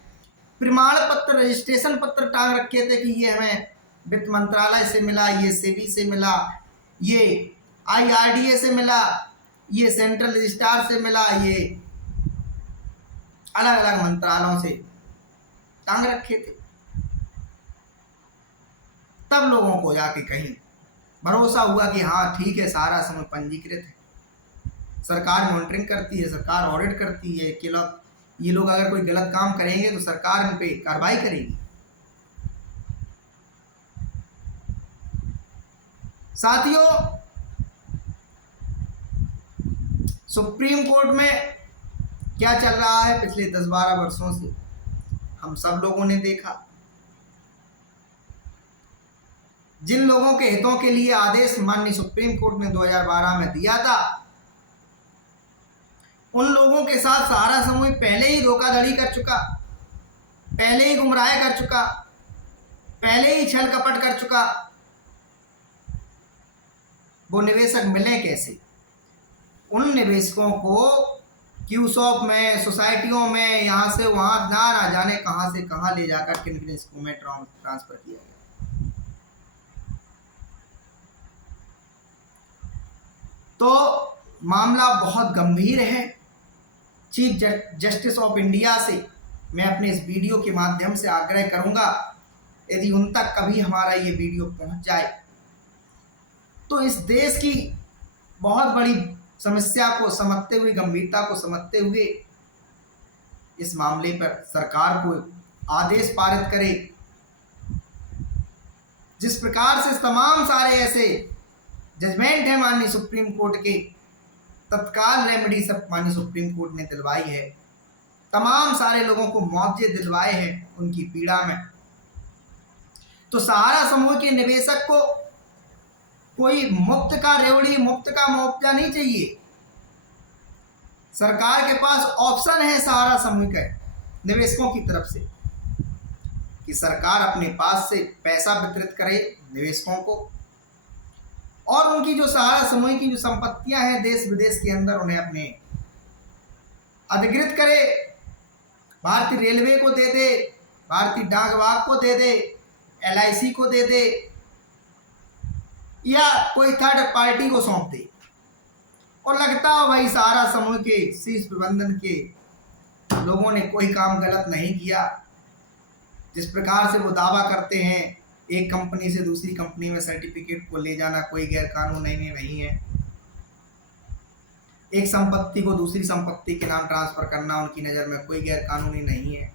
प्रमाण पत्र, रजिस्ट्रेशन पत्र टांग रखे थे कि ये हमें वित्त मंत्रालय से मिला, ये सेबी से मिला, ये IRDA से मिला, ये सेंट्रल रजिस्ट्रार से मिला, ये अलग अलग मंत्रालयों से टांग रखे थे। तब लोगों को जाके कहीं भरोसा हुआ कि हाँ ठीक है, सारा समय पंजीकृत है, सरकार मॉनिटरिंग करती है, सरकार ऑडिट करती है कि ये लोग अगर कोई गलत काम करेंगे तो सरकार इन पे कार्रवाई करेगी। साथियों, सुप्रीम कोर्ट में क्या चल रहा है पिछले 10-12 वर्षों से हम सब लोगों ने देखा। जिन लोगों के हितों के लिए आदेश माननीय सुप्रीम कोर्ट ने 2012 में दिया था, उन लोगों के साथ सहारा समूह पहले ही धोखाधड़ी कर चुका, पहले ही गुमराह कर चुका, पहले ही छल कपट कर चुका। वो निवेशक मिले कैसे? उन निवेशकों को क्यूसॉप में, सोसाइटियों में, यहाँ से वहाँ ना जाने कहाँ से कहाँ ले जाकर किन किन स्कूल में ट्रांसफर किया गया। तो मामला बहुत गंभीर है। चीफ जस्टिस ऑफ इंडिया से मैं अपने इस वीडियो के माध्यम से आग्रह करूंगा, यदि उन तक कभी हमारा ये वीडियो पहुंच जाए तो इस देश की बहुत बड़ी समस्या को समझते हुए, गंभीरता को समझते हुए इस मामले पर सरकार को आदेश पारित करे, जिस प्रकार से तमाम सारे ऐसे जजमेंट है माननीय सुप्रीम कोर्ट के, तत्काल रेमेडी सब माननीय सुप्रीम कोर्ट ने दिलवाई है, तमाम सारे लोगों को मुआवजे दिलवाए हैं उनकी पीड़ा में। तो सहारा समूह के निवेशक को कोई मुफ्त का रेवड़ी, मुफ्त का मुआवजा नहीं चाहिए। सरकार के पास ऑप्शन है सहारा समूह के निवेशकों की तरफ से कि सरकार अपने पास से पैसा वितरित करे निवेशकों को, और उनकी जो सहारा समूह की जो संपत्तियां हैं देश विदेश के अंदर, उन्हें अपने अधिकृत करे, भारतीय रेलवे को दे दे, भारतीय डाक विभाग को दे दे, LIC को दे दे, या कोई थर्ड पार्टी को सौंप दे। और लगता है भाई सहारा समूह के शीर्ष प्रबंधन के लोगों ने कोई काम गलत नहीं किया। जिस प्रकार से वो दावा करते हैं एक कंपनी से दूसरी कंपनी में सर्टिफिकेट को ले जाना कोई गैर कानूनी नहीं है, एक संपत्ति को दूसरी संपत्ति के नाम ट्रांसफर करना उनकी नज़र में कोई गैर कानूनी नहीं है,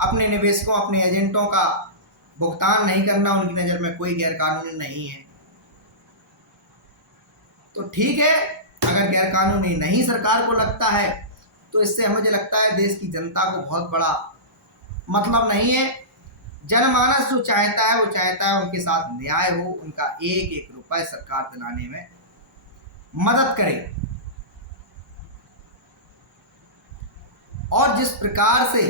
अपने निवेशकों, अपने एजेंटों का भुगतान नहीं करना उनकी नज़र में कोई गैर कानूनी नहीं है। तो ठीक है, अगर गैर कानूनी नहीं सरकार को लगता है तो इससे मुझे लगता है देश की जनता को बहुत बड़ा मतलब नहीं है। जनमानस जो चाहता है वो चाहता है उनके साथ न्याय हो, उनका एक एक रुपए सरकार दिलाने में मदद करे। और जिस प्रकार से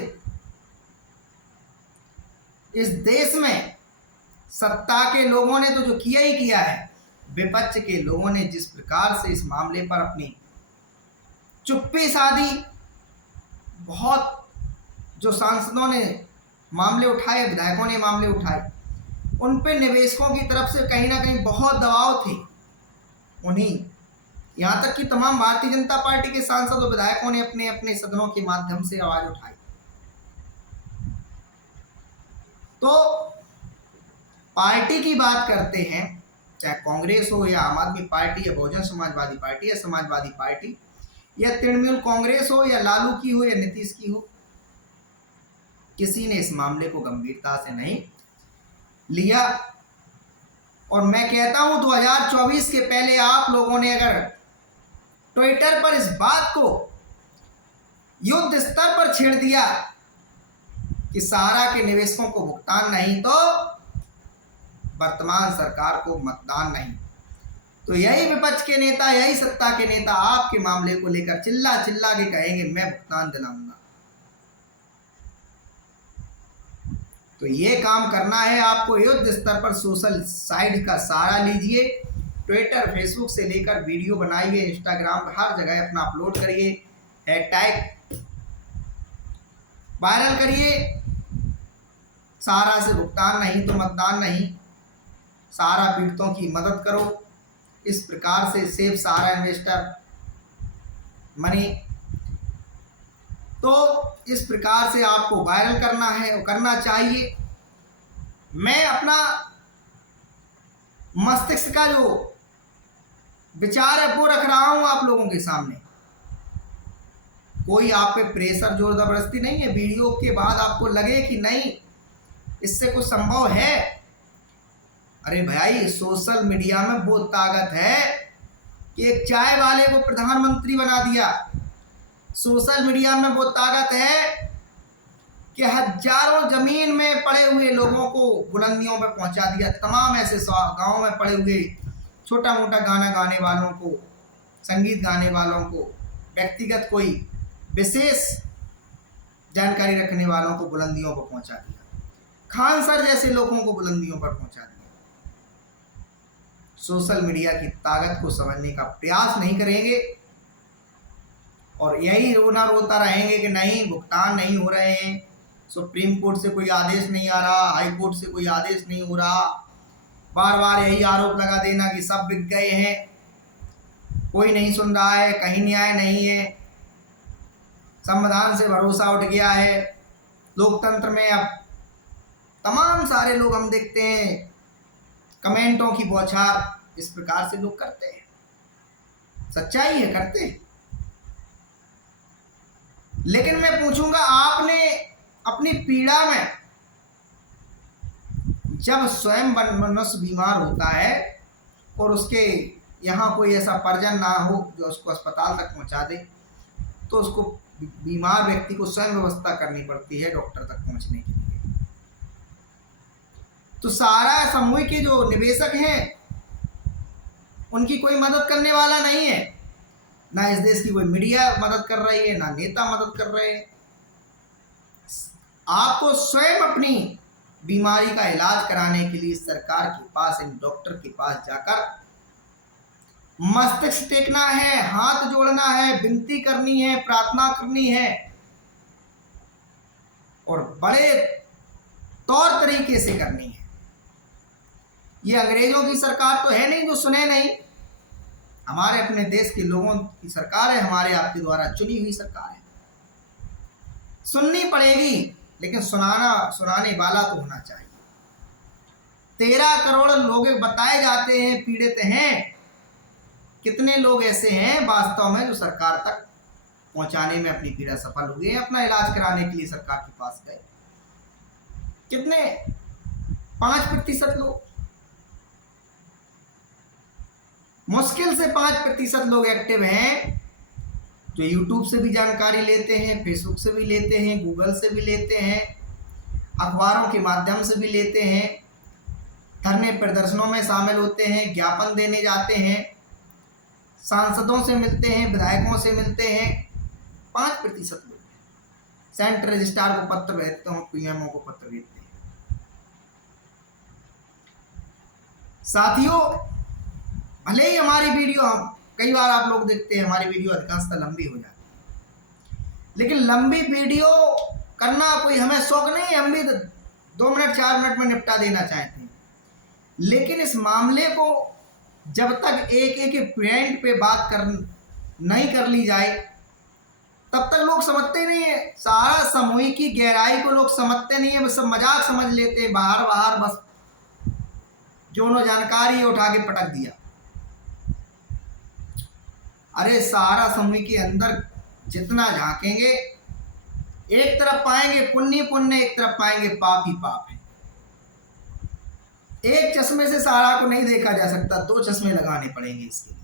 इस देश में सत्ता के लोगों ने तो जो किया ही किया है, विपक्ष के लोगों ने जिस प्रकार से इस मामले पर अपनी चुप्पी साधी, बहुत जो सांसदों ने मामले उठाए, विधायकों ने मामले उठाए, उन पे निवेशकों की तरफ से कहीं ना कहीं बहुत दबाव थे। उन्हीं यहाँ तक कि तमाम भारतीय जनता पार्टी के सांसद और विधायकों ने अपने अपने सदनों के माध्यम से आवाज उठाई। तो पार्टी की बात करते हैं, चाहे कांग्रेस हो या आम आदमी पार्टी या बहुजन समाजवादी पार्टी या समाजवादी पार्टी या तृणमूल कांग्रेस हो या लालू की हो या नीतीश की हो, किसी ने इस मामले को गंभीरता से नहीं लिया। और मैं कहता हूं 2024 के पहले आप लोगों ने अगर ट्विटर पर इस बात को युद्ध स्तर पर छेड़ दिया कि सहारा के निवेशकों को भुगतान नहीं तो वर्तमान सरकार को मतदान नहीं, तो यही विपक्ष के नेता, यही सत्ता के नेता आपके मामले को लेकर चिल्ला चिल्ला के कहेंगे मैं भुगतान दिलाऊंगा। तो ये काम करना है आपको युद्ध स्तर पर। सोशल साइट का सहारा लीजिए, ट्विटर फेसबुक से लेकर वीडियो बनाइए, इंस्टाग्राम पर हर जगह अपना अपलोड करिए, हैशटैग वायरल करिए, सहारा से भुगतान नहीं तो मतदान नहीं, सहारा पीड़ितों की मदद करो। इस प्रकार से सेव सहारा इन्वेस्टर मनी, तो इस प्रकार से आपको वायरल करना है और करना चाहिए। मैं अपना मस्तिष्क का जो विचार है वो रख रहा हूं आप लोगों के सामने। कोई आप पे प्रेशर जोर जबरदस्ती नहीं है। वीडियो के बाद आपको लगे कि नहीं इससे कुछ संभव है, अरे भाई सोशल मीडिया में वो ताकत है कि एक चाय वाले को प्रधानमंत्री बना दिया। सोशल मीडिया में वो ताकत है कि हजारों जमीन में पड़े हुए लोगों को बुलंदियों पर पहुंचा दिया। तमाम ऐसे गांव में पड़े हुए छोटा मोटा गाना गाने वालों को, संगीत गाने वालों को, व्यक्तिगत कोई विशेष जानकारी रखने वालों को बुलंदियों पर पहुंचा दिया। खान सर जैसे लोगों को बुलंदियों पर पहुंचा दिया। सोशल मीडिया की ताकत को समझने का प्रयास नहीं करेंगे और यही रोना रोता रहेंगे कि नहीं भुगतान नहीं हो रहे हैं, सुप्रीम कोर्ट से कोई आदेश नहीं आ रहा, हाई कोर्ट से कोई आदेश नहीं हो रहा। बार बार यही आरोप लगा देना कि सब बिक गए हैं, कोई नहीं सुन रहा है, कहीं न्याय नहीं है, संविधान से भरोसा उठ गया है, लोकतंत्र में अब तमाम सारे लोग हम देखते हैं कमेंटों की बौछार इस प्रकार से लोग करते हैं। सच्चाई है, करते हैं। लेकिन मैं पूछूंगा, आपने अपनी पीड़ा में जब स्वयं मनुष्य बीमार होता है और उसके यहाँ कोई ऐसा परिजन ना हो जो उसको अस्पताल तक पहुंचा दे, तो उसको बीमार व्यक्ति को स्वयं व्यवस्था करनी पड़ती है डॉक्टर तक पहुंचने के लिए। तो सारा समूह के जो निवेशक हैं उनकी कोई मदद करने वाला नहीं है, ना इस देश की कोई मीडिया मदद कर रही है, ना नेता मदद कर रहे हैं। आपको स्वयं अपनी बीमारी का इलाज कराने के लिए सरकार के पास, इन डॉक्टर के पास जाकर मस्तिष्क टेकना है, हाथ जोड़ना है, विनती करनी है, प्रार्थना करनी है और बड़े तौर तरीके से करनी है। ये अंग्रेजों की सरकार तो है नहीं जो सुने नहीं, हमारे अपने देश के लोगों की सरकार है, हमारे आपके द्वारा चुनी हुई सरकार है। सुननी पड़ेगी, लेकिन सुनाने वाला तो होना चाहिए। 13 करोड़ लोग बताए जाते हैं पीड़ित हैं, कितने लोग ऐसे हैं वास्तव में जो सरकार तक पहुंचाने में अपनी पीड़ा सफल हुए हैं, अपना इलाज कराने के लिए सरकार के पास गए? कितने? 5% लोग, मुश्किल से 5% लोग एक्टिव हैं जो यूट्यूब से भी जानकारी लेते हैं, फेसबुक से भी लेते हैं, गूगल से भी लेते हैं, अखबारों के माध्यम से भी लेते हैं, धरने प्रदर्शनों में शामिल होते हैं, ज्ञापन देने जाते हैं, सांसदों से मिलते हैं, विधायकों से मिलते हैं। 5% लोग। सेंट्रल रजिस्ट्रार को पत्र भेजते हो, पीएमओ को पत्र भेजते हैं। साथियों, भले ही हमारी वीडियो कई बार आप लोग देखते हैं हमारी वीडियो अधिकांशतः लंबी हो जाती है, लेकिन लंबी वीडियो करना कोई हमें शौक नहीं है, हम भी 2 मिनट 4 मिनट में निपटा देना चाहते हैं। लेकिन इस मामले को जब तक एक एक पॉइंट पे बात नहीं कर ली जाए तब तक लोग समझते नहीं है। सारा समूह की गहराई को लोग समझते नहीं है, बस सब मजाक समझ लेते हैं, बाहर बाहर बस जो जानकारी उठा के पटक दिया। अरे सारा समूह के अंदर जितना झांकेंगे एक तरफ पाएंगे पुण्य पुण्य, एक तरफ पाएंगे पाप ही पाप है। एक चश्मे से सारा को नहीं देखा जा सकता, 2 चश्मे लगाने पड़ेंगे इसके लिए।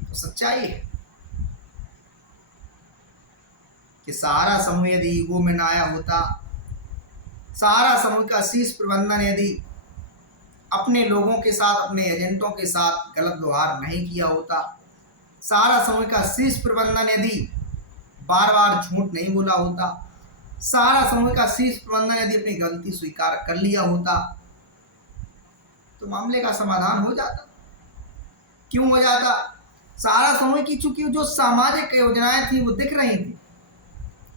तो सच्चाई है कि सारा समूह यदि ईगो में ना आया होता, सारा समूह का शीर्ष प्रबंधन यदि अपने लोगों के साथ, अपने एजेंटों के साथ गलत व्यवहार नहीं किया होता, सारा समूह का शीर्ष प्रबंधन यदि बार बार झूठ नहीं बोला होता, सारा समूह का शीर्ष प्रबंधन यदि अपनी गलती स्वीकार कर लिया होता, तो मामले का समाधान हो जाता। क्यों हो जाता? सारा समूह की चूंकि जो सामाजिक योजनाएं थी वो दिख रही थी,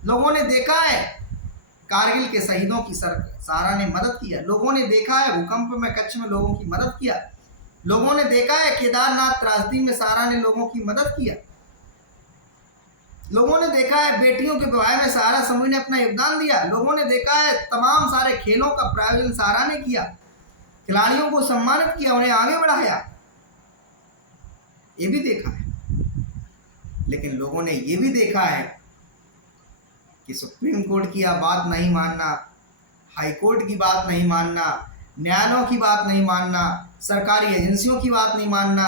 लोगों ने देखा है कारगिल के शहीदों की सारा ने मदद किया, लोगों ने देखा है भूकंप में कच्छ में लोगों की मदद किया, लोगों ने देखा है केदारनाथ त्रासदी में सारा ने लोगों की मदद किया, लोगों ने देखा है बेटियों के विवाह में सारा समूह ने अपना योगदान दिया, लोगों ने देखा है तमाम सारे खेलों का प्रायोजन सारा ने किया, खिलाड़ियों को सम्मानित किया, उन्हें आगे बढ़ाया, ये भी देखा है। लेकिन लोगों ने ये भी देखा है कि सुप्रीम कोर्ट की बात नहीं मानना, हाई कोर्ट की बात नहीं मानना, न्यायालयों की बात नहीं मानना, सरकारी एजेंसियों की बात नहीं मानना,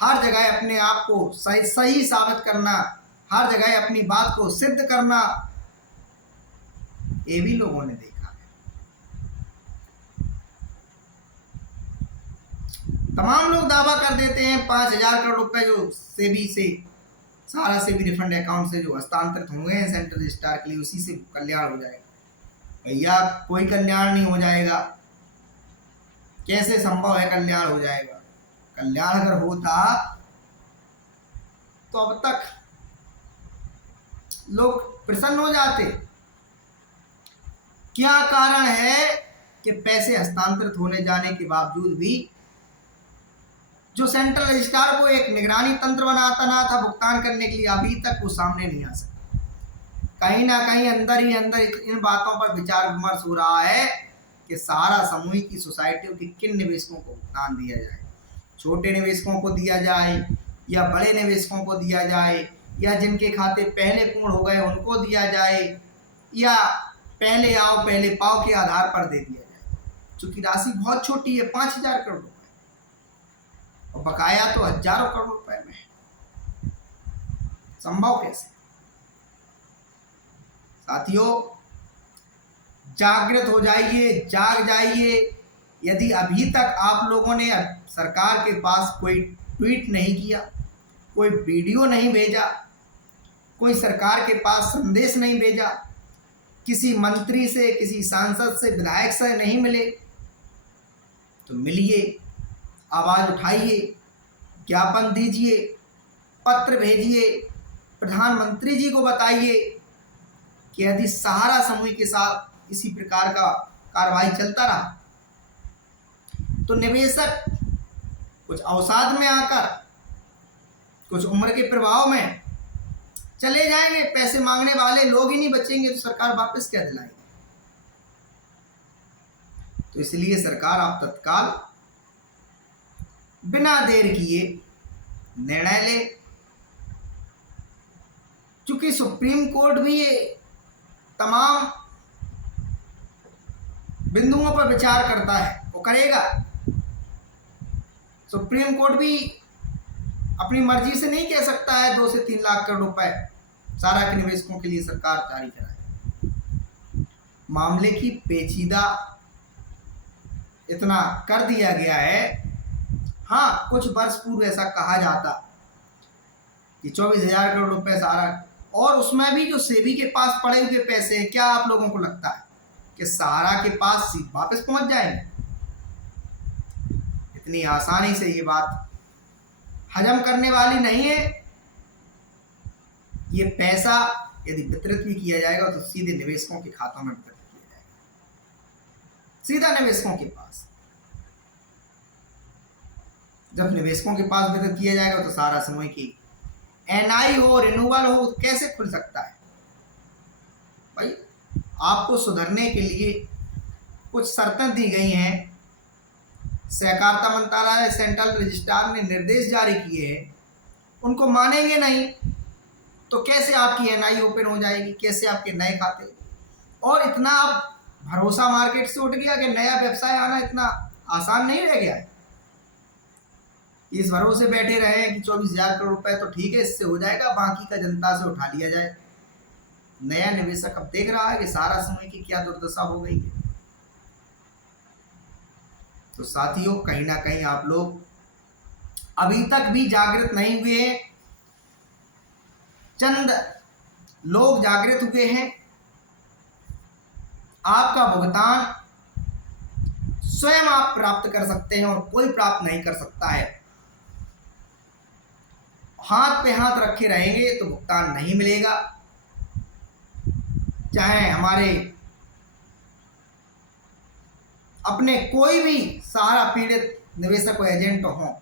हर जगह अपने आप को सही साबित करना, हर जगह अपनी बात को सिद्ध करना, ये भी लोगों ने देखा है। तमाम लोग दावा कर देते हैं 5,000 करोड़ रुपए जो सेबी से सारा सेबी रिफंड अकाउंट से जो हस्तांतरित हुए हैं सेंट्रल रजिस्ट्रार के लिए, उसी से कल्याण हो जाएगा। भैया कोई कल्याण नहीं हो जाएगा। कैसे संभव है कल्याण हो जाएगा? कल्याण अगर होता तो अब तक लोग प्रसन्न हो जाते। क्या कारण है कि पैसे हस्तांतरित होने जाने के बावजूद भी जो सेंट्रल रजिस्ट्रार को एक निगरानी तंत्र बनाता ना था भुगतान करने के लिए, अभी तक वो सामने नहीं आ सका। कहीं ना कहीं अंदर ही अंदर इन बातों पर विचार विमर्श हो रहा है कि सारा समूह की सोसाइटियों के किन निवेशकों को भुगतान दिया जाए, छोटे निवेशकों को दिया जाए या बड़े निवेशकों को दिया जाए, या जिनके खाते पहले पूर्ण हो गए उनको दिया जाए, या पहले आओ पहले पाओ के आधार पर दे दिया जाए। चूंकि राशि बहुत छोटी है, 5,000 करोड़ रुपए, और बकाया तो हजारों करोड़ रुपए में है। संभव कैसे? साथियों, जागृत हो जाइए, जाग जाइए। यदि अभी तक आप लोगों ने सरकार के पास कोई ट्वीट नहीं किया, कोई वीडियो नहीं भेजा, कोई सरकार के पास संदेश नहीं भेजा, किसी मंत्री से, किसी सांसद से, विधायक से नहीं मिले, तो मिलिए, आवाज़ उठाइए, ज्ञापन दीजिए, पत्र भेजिए, प्रधानमंत्री जी को बताइए कि यदि सहारा समूह के साथ इसी प्रकार का कार्रवाई चलता रहा तो निवेशक कुछ अवसाद में आकर, कुछ उम्र के प्रभाव में चले जाएंगे, पैसे मांगने वाले लोग ही नहीं बचेंगे, तो सरकार वापस क्या दिलाएगी? तो इसलिए सरकार आप तत्काल बिना देर किए निर्णय ले। चूंकि सुप्रीम कोर्ट भी ये तमाम बिंदुओं पर विचार करता है, वो करेगा। सुप्रीम कोर्ट भी अपनी मर्जी से नहीं कह सकता है 2 से 3 लाख करोड़ रुपए सारा के निवेशकों के लिए सरकार जारी कराए। मामले की पेचीदा इतना कर दिया गया है। हाँ, कुछ वर्ष पूर्व ऐसा कहा जाता कि 24,000 करोड़ रुपए सारा और उसमें भी जो सेबी के पास पड़े हुए पैसे हैं, क्या आप लोगों को लगता है कि सहारा के पास वापस पहुंच जाएंगे? इतनी आसानी से ये बात हजम करने वाली नहीं है। ये पैसा यदि वितरित भी किया जाएगा तो सीधे निवेशकों के खातों में वितरित किया जाएगा, सीधा निवेशकों के पास। जब निवेशकों के पास वितरित किया जाएगा तो सारा समय की एनआई हो, रिन्यूअल हो, कैसे खुल सकता है भाई? आपको सुधरने के लिए कुछ शर्तें दी गई हैं। सहकारिता मंत्रालय, सेंट्रल रजिस्ट्रार ने निर्देश जारी किए हैं, उनको मानेंगे नहीं तो कैसे आपकी एनआई ओपन हो जाएगी, कैसे आपके नए खाते? और इतना अब भरोसा मार्केट से उठ गया कि नया व्यवसाय आना इतना आसान नहीं रह गया है। इस भरोसे बैठे रहे हैं कि 24,000 करोड़ रुपए तो ठीक है, इससे हो जाएगा, बाकी का जनता से उठा लिया जाए। नया निवेशक अब देख रहा है कि सारा समय की क्या दुर्दशा हो गई है। तो साथियों, कहीं ना कहीं आप लोग अभी तक भी जागृत नहीं हुए हैं। चंद लोग जागृत हुए हैं। आपका भुगतान स्वयं आप प्राप्त कर सकते हैं और कोई प्राप्त नहीं कर सकता है। हाथ पे हाथ रखे रहेंगे तो भुगतान नहीं मिलेगा। चाहे हमारे अपने कोई भी सहारा पीड़ित निवेशक व एजेंट हों,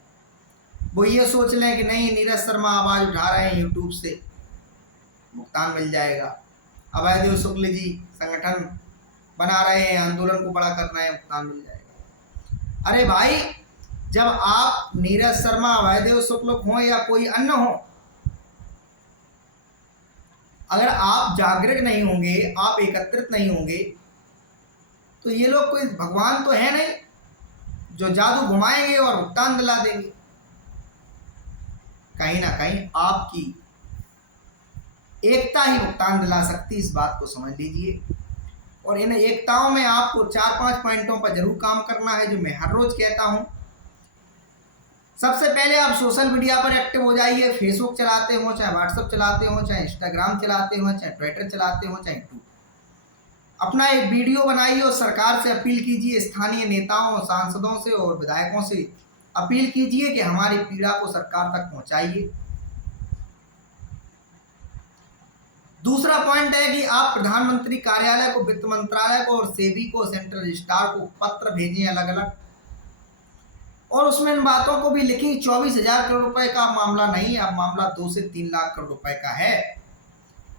वो ये सोच लें कि नहीं, नीरज शर्मा आवाज उठा रहे हैं यूट्यूब से, भुगतान मिल जाएगा। अभयदेव शुक्ल जी संगठन बना रहे हैं, आंदोलन को बड़ा कर रहे हैं, भुगतान मिल जाएगा। अरे भाई, जब आप नीरज शर्मा, अभयदेव शुक्ल हो या कोई अन्य हो, अगर आप जागृत नहीं होंगे, आप एकत्रित नहीं होंगे, तो ये लोग कोई भगवान तो है नहीं जो जादू घुमाएंगे और भुगतान दिला देंगे। कहीं ना कहीं आपकी एकता ही भुगतान दिला सकती, इस बात को समझ लीजिए। और इन एकताओं में आपको 4-5 पॉइंटों पर जरूर काम करना है, जो मैं हर रोज कहता हूं। सबसे पहले आप सोशल मीडिया पर एक्टिव हो जाइए। फेसबुक चलाते हो, चाहे व्हाट्सएप चलाते हो, चाहे इंस्टाग्राम चलाते हो, चाहे ट्विटर चलाते हो, चाहे यूट्यूब, अपना एक वीडियो बनाइए और सरकार से अपील कीजिए, स्थानीय नेताओं, सांसदों से और विधायकों से अपील कीजिए कि हमारी पीड़ा को सरकार तक पहुंचाइए। दूसरा पॉइंट है कि आप प्रधानमंत्री कार्यालय को, वित्त मंत्रालय को और सेबी को, सेंट्रल रजिस्ट्रार को पत्र भेजें अलग अलग, और उसमें इन बातों को भी लिखें। 24,000 करोड़ रुपए का मामला नहीं है, अब मामला 2 से 3 लाख करोड़ रुपए का है।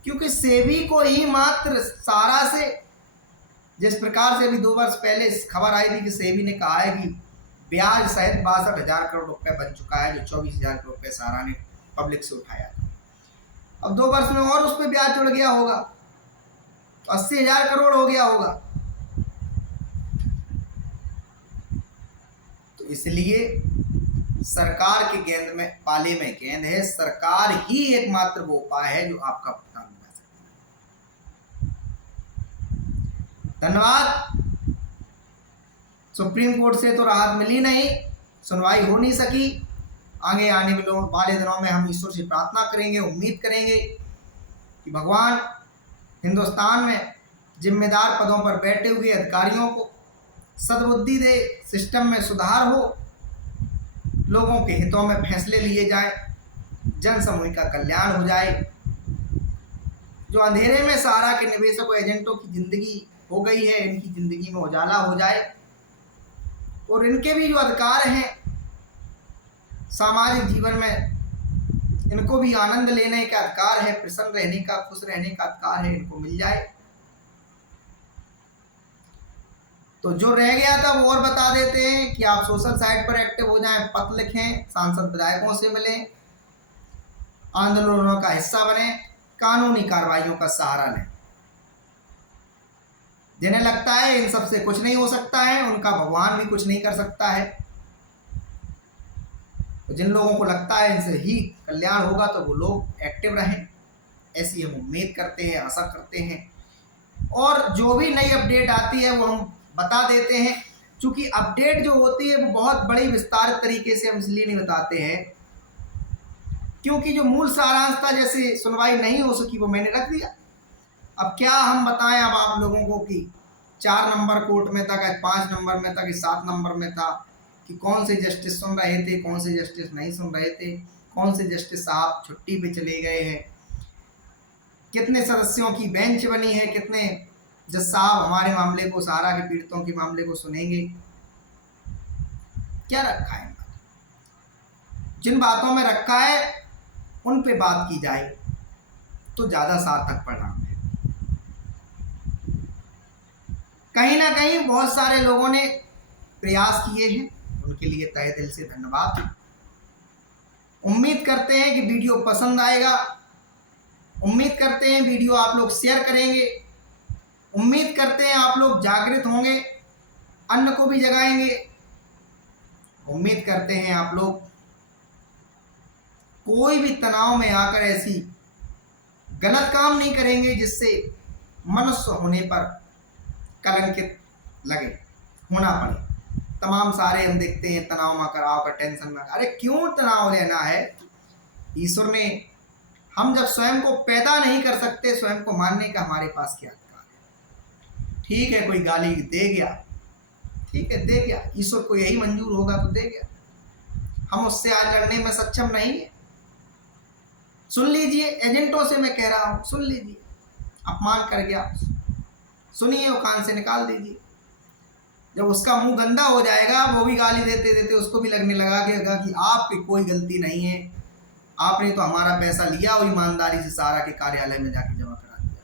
क्योंकि सेबी को ही मात्र सारा से, जिस प्रकार से अभी 2 वर्ष पहले इस खबर आई थी कि सेबी ने कहा है कि ब्याज सहित 62,000 करोड़ रुपए बन चुका है, जो 24,000 करोड़ रुपए सहारा ने पब्लिक से उठाया था। अब 2 वर्ष में और उस पर ब्याज जुड़ गया होगा, तो 80,000 करोड़ हो गया होगा। तो इसलिए सरकार के गेंद में, पाले में गेंद है। सरकार ही एकमात्र वो उपाय है जो आपका भुगतान दिला सकता है। धन्यवाद। सुप्रीम कोर्ट से तो राहत मिली नहीं, सुनवाई हो नहीं सकी। आगे आने वाले दिनों में हम ईश्वर से प्रार्थना करेंगे, उम्मीद करेंगे कि भगवान हिंदुस्तान में जिम्मेदार पदों पर बैठे हुए अधिकारियों को सद्बुद्धि दे, सिस्टम में सुधार हो, लोगों के हितों में फैसले लिए जाए, जन समूह का कल्याण हो जाए। जो अंधेरे में सहारा के निवेशकों, एजेंटों की जिंदगी हो गई है, इनकी जिंदगी में उजाला हो जाए, और इनके भी जो अधिकार हैं सामाजिक जीवन में, इनको भी आनंद लेने का अधिकार है, प्रसन्न रहने का, खुश रहने का अधिकार है, इनको मिल जाए। तो जो रह गया था वो और बता देते हैं कि आप सोशल साइट पर एक्टिव हो जाएं, पत्र लिखें, सांसद विधायकों से मिलें, आंदोलनों का हिस्सा बने, कानूनी कार्रवाइयों का सहारा लें। जिन्हें लगता है इन सबसे कुछ नहीं हो सकता है, उनका भगवान भी कुछ नहीं कर सकता है। तो जिन लोगों को लगता है इनसे ही कल्याण होगा, तो वो लोग एक्टिव रहें, ऐसी हम उम्मीद करते हैं, आशा करते हैं। और जो भी नई अपडेट आती है वो हम बता देते हैं। क्योंकि अपडेट जो होती है वो बहुत बड़ी विस्तारित तरीके से हम इसलिए नहीं बताते हैं क्योंकि जो मूल सारांश था, जैसे सुनवाई नहीं हो सकी, वो मैंने रख दिया। अब क्या हम बताएं अब आप लोगों को कि 4 नंबर कोर्ट में था, 5 नंबर में था कि 7 नंबर में था, कि कौन से जस्टिस सुन रहे थे, कौन से जस्टिस नहीं सुन रहे थे, कौन से जस्टिस साहब छुट्टी पे चले गए हैं, कितने सदस्यों की बेंच बनी है, कितने जज साहब हमारे मामले को, सहारा के पीड़ितों के मामले को सुनेंगे। क्या रखा है? जिन बातों में रखा है उन पे बात की जाए तो ज़्यादा सार्थक परिणाम है। कहीं ना कहीं बहुत सारे लोगों ने प्रयास किए हैं, उनके लिए तहे दिल से धन्यवाद। उम्मीद करते हैं कि वीडियो पसंद आएगा, उम्मीद करते हैं वीडियो आप लोग शेयर करेंगे, उम्मीद करते हैं आप लोग जागृत होंगे, अन्य को भी जगाएंगे। उम्मीद करते हैं आप लोग कोई भी तनाव में आकर ऐसी गलत काम नहीं करेंगे जिससे मनुष्य होने पर कलंकित लगे, होना पड़े। तमाम सारे हम देखते हैं तनाव में आकर टेंशन में, अरे क्यों तनाव लेना है? ईश्वर ने, हम जब स्वयं को पैदा नहीं कर सकते, स्वयं को मानने का हमारे पास क्या अधिकार है? ठीक है, कोई गाली दे गया, ठीक है दे गया, ईश्वर को यही मंजूर होगा तो दे गया। हम उससे आज लड़ने में सक्षम नहीं है। सुन लीजिए, एजेंटों से मैं कह रहा हूं, सुन लीजिए, अपमान कर गया, सुनिए, वो कान से निकाल दीजिए। जब उसका मुंह गंदा हो जाएगा, वो भी गाली देते देते उसको भी लगने लगा कि आपकी कोई गलती नहीं है, आपने तो हमारा पैसा लिया और ईमानदारी से सहारा के कार्यालय में जाके जमा करा दिया,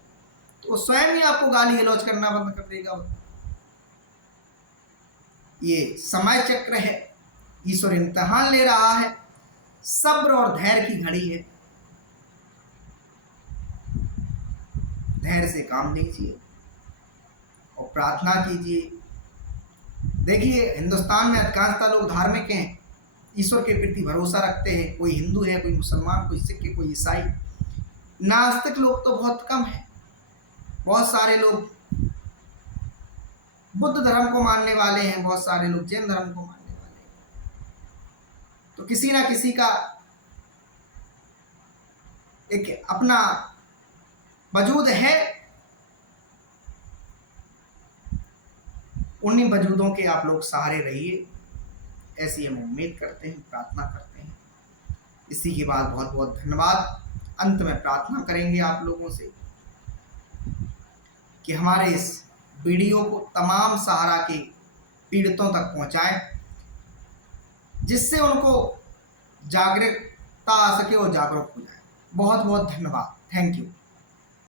तो स्वयं ही आपको गाली गलौज करना बंद कर देगा। ये समय चक्र है, ईश्वर इम्तिहान ले रहा है, सब्र और धैर्य की घड़ी है। धैर्य से काम लीजिए और प्रार्थना कीजिए। देखिए, हिंदुस्तान में अधिकांशतः लोग धार्मिक हैं, ईश्वर के प्रति भरोसा रखते हैं। कोई हिंदू है, कोई मुसलमान, कोई सिख, कोई ईसाई। नास्तिक लोग तो बहुत कम हैं। बहुत सारे लोग बुद्ध धर्म को मानने वाले हैं, बहुत सारे लोग जैन धर्म को मानने वाले हैं। तो किसी ना किसी का एक अपना वजूद है। उन्हीं वजूदों के आप लोग सहारे रहिए, ऐसी हम उम्मीद करते हैं, प्रार्थना करते हैं। इसी के बाद बहुत बहुत धन्यवाद। अंत में प्रार्थना करेंगे आप लोगों से कि हमारे इस वीडियो को तमाम सहारा के पीड़ितों तक पहुंचाएं, जिससे उनको जागरूकता आ सके और जागरूक हो जाए। बहुत बहुत धन्यवाद। Thank you.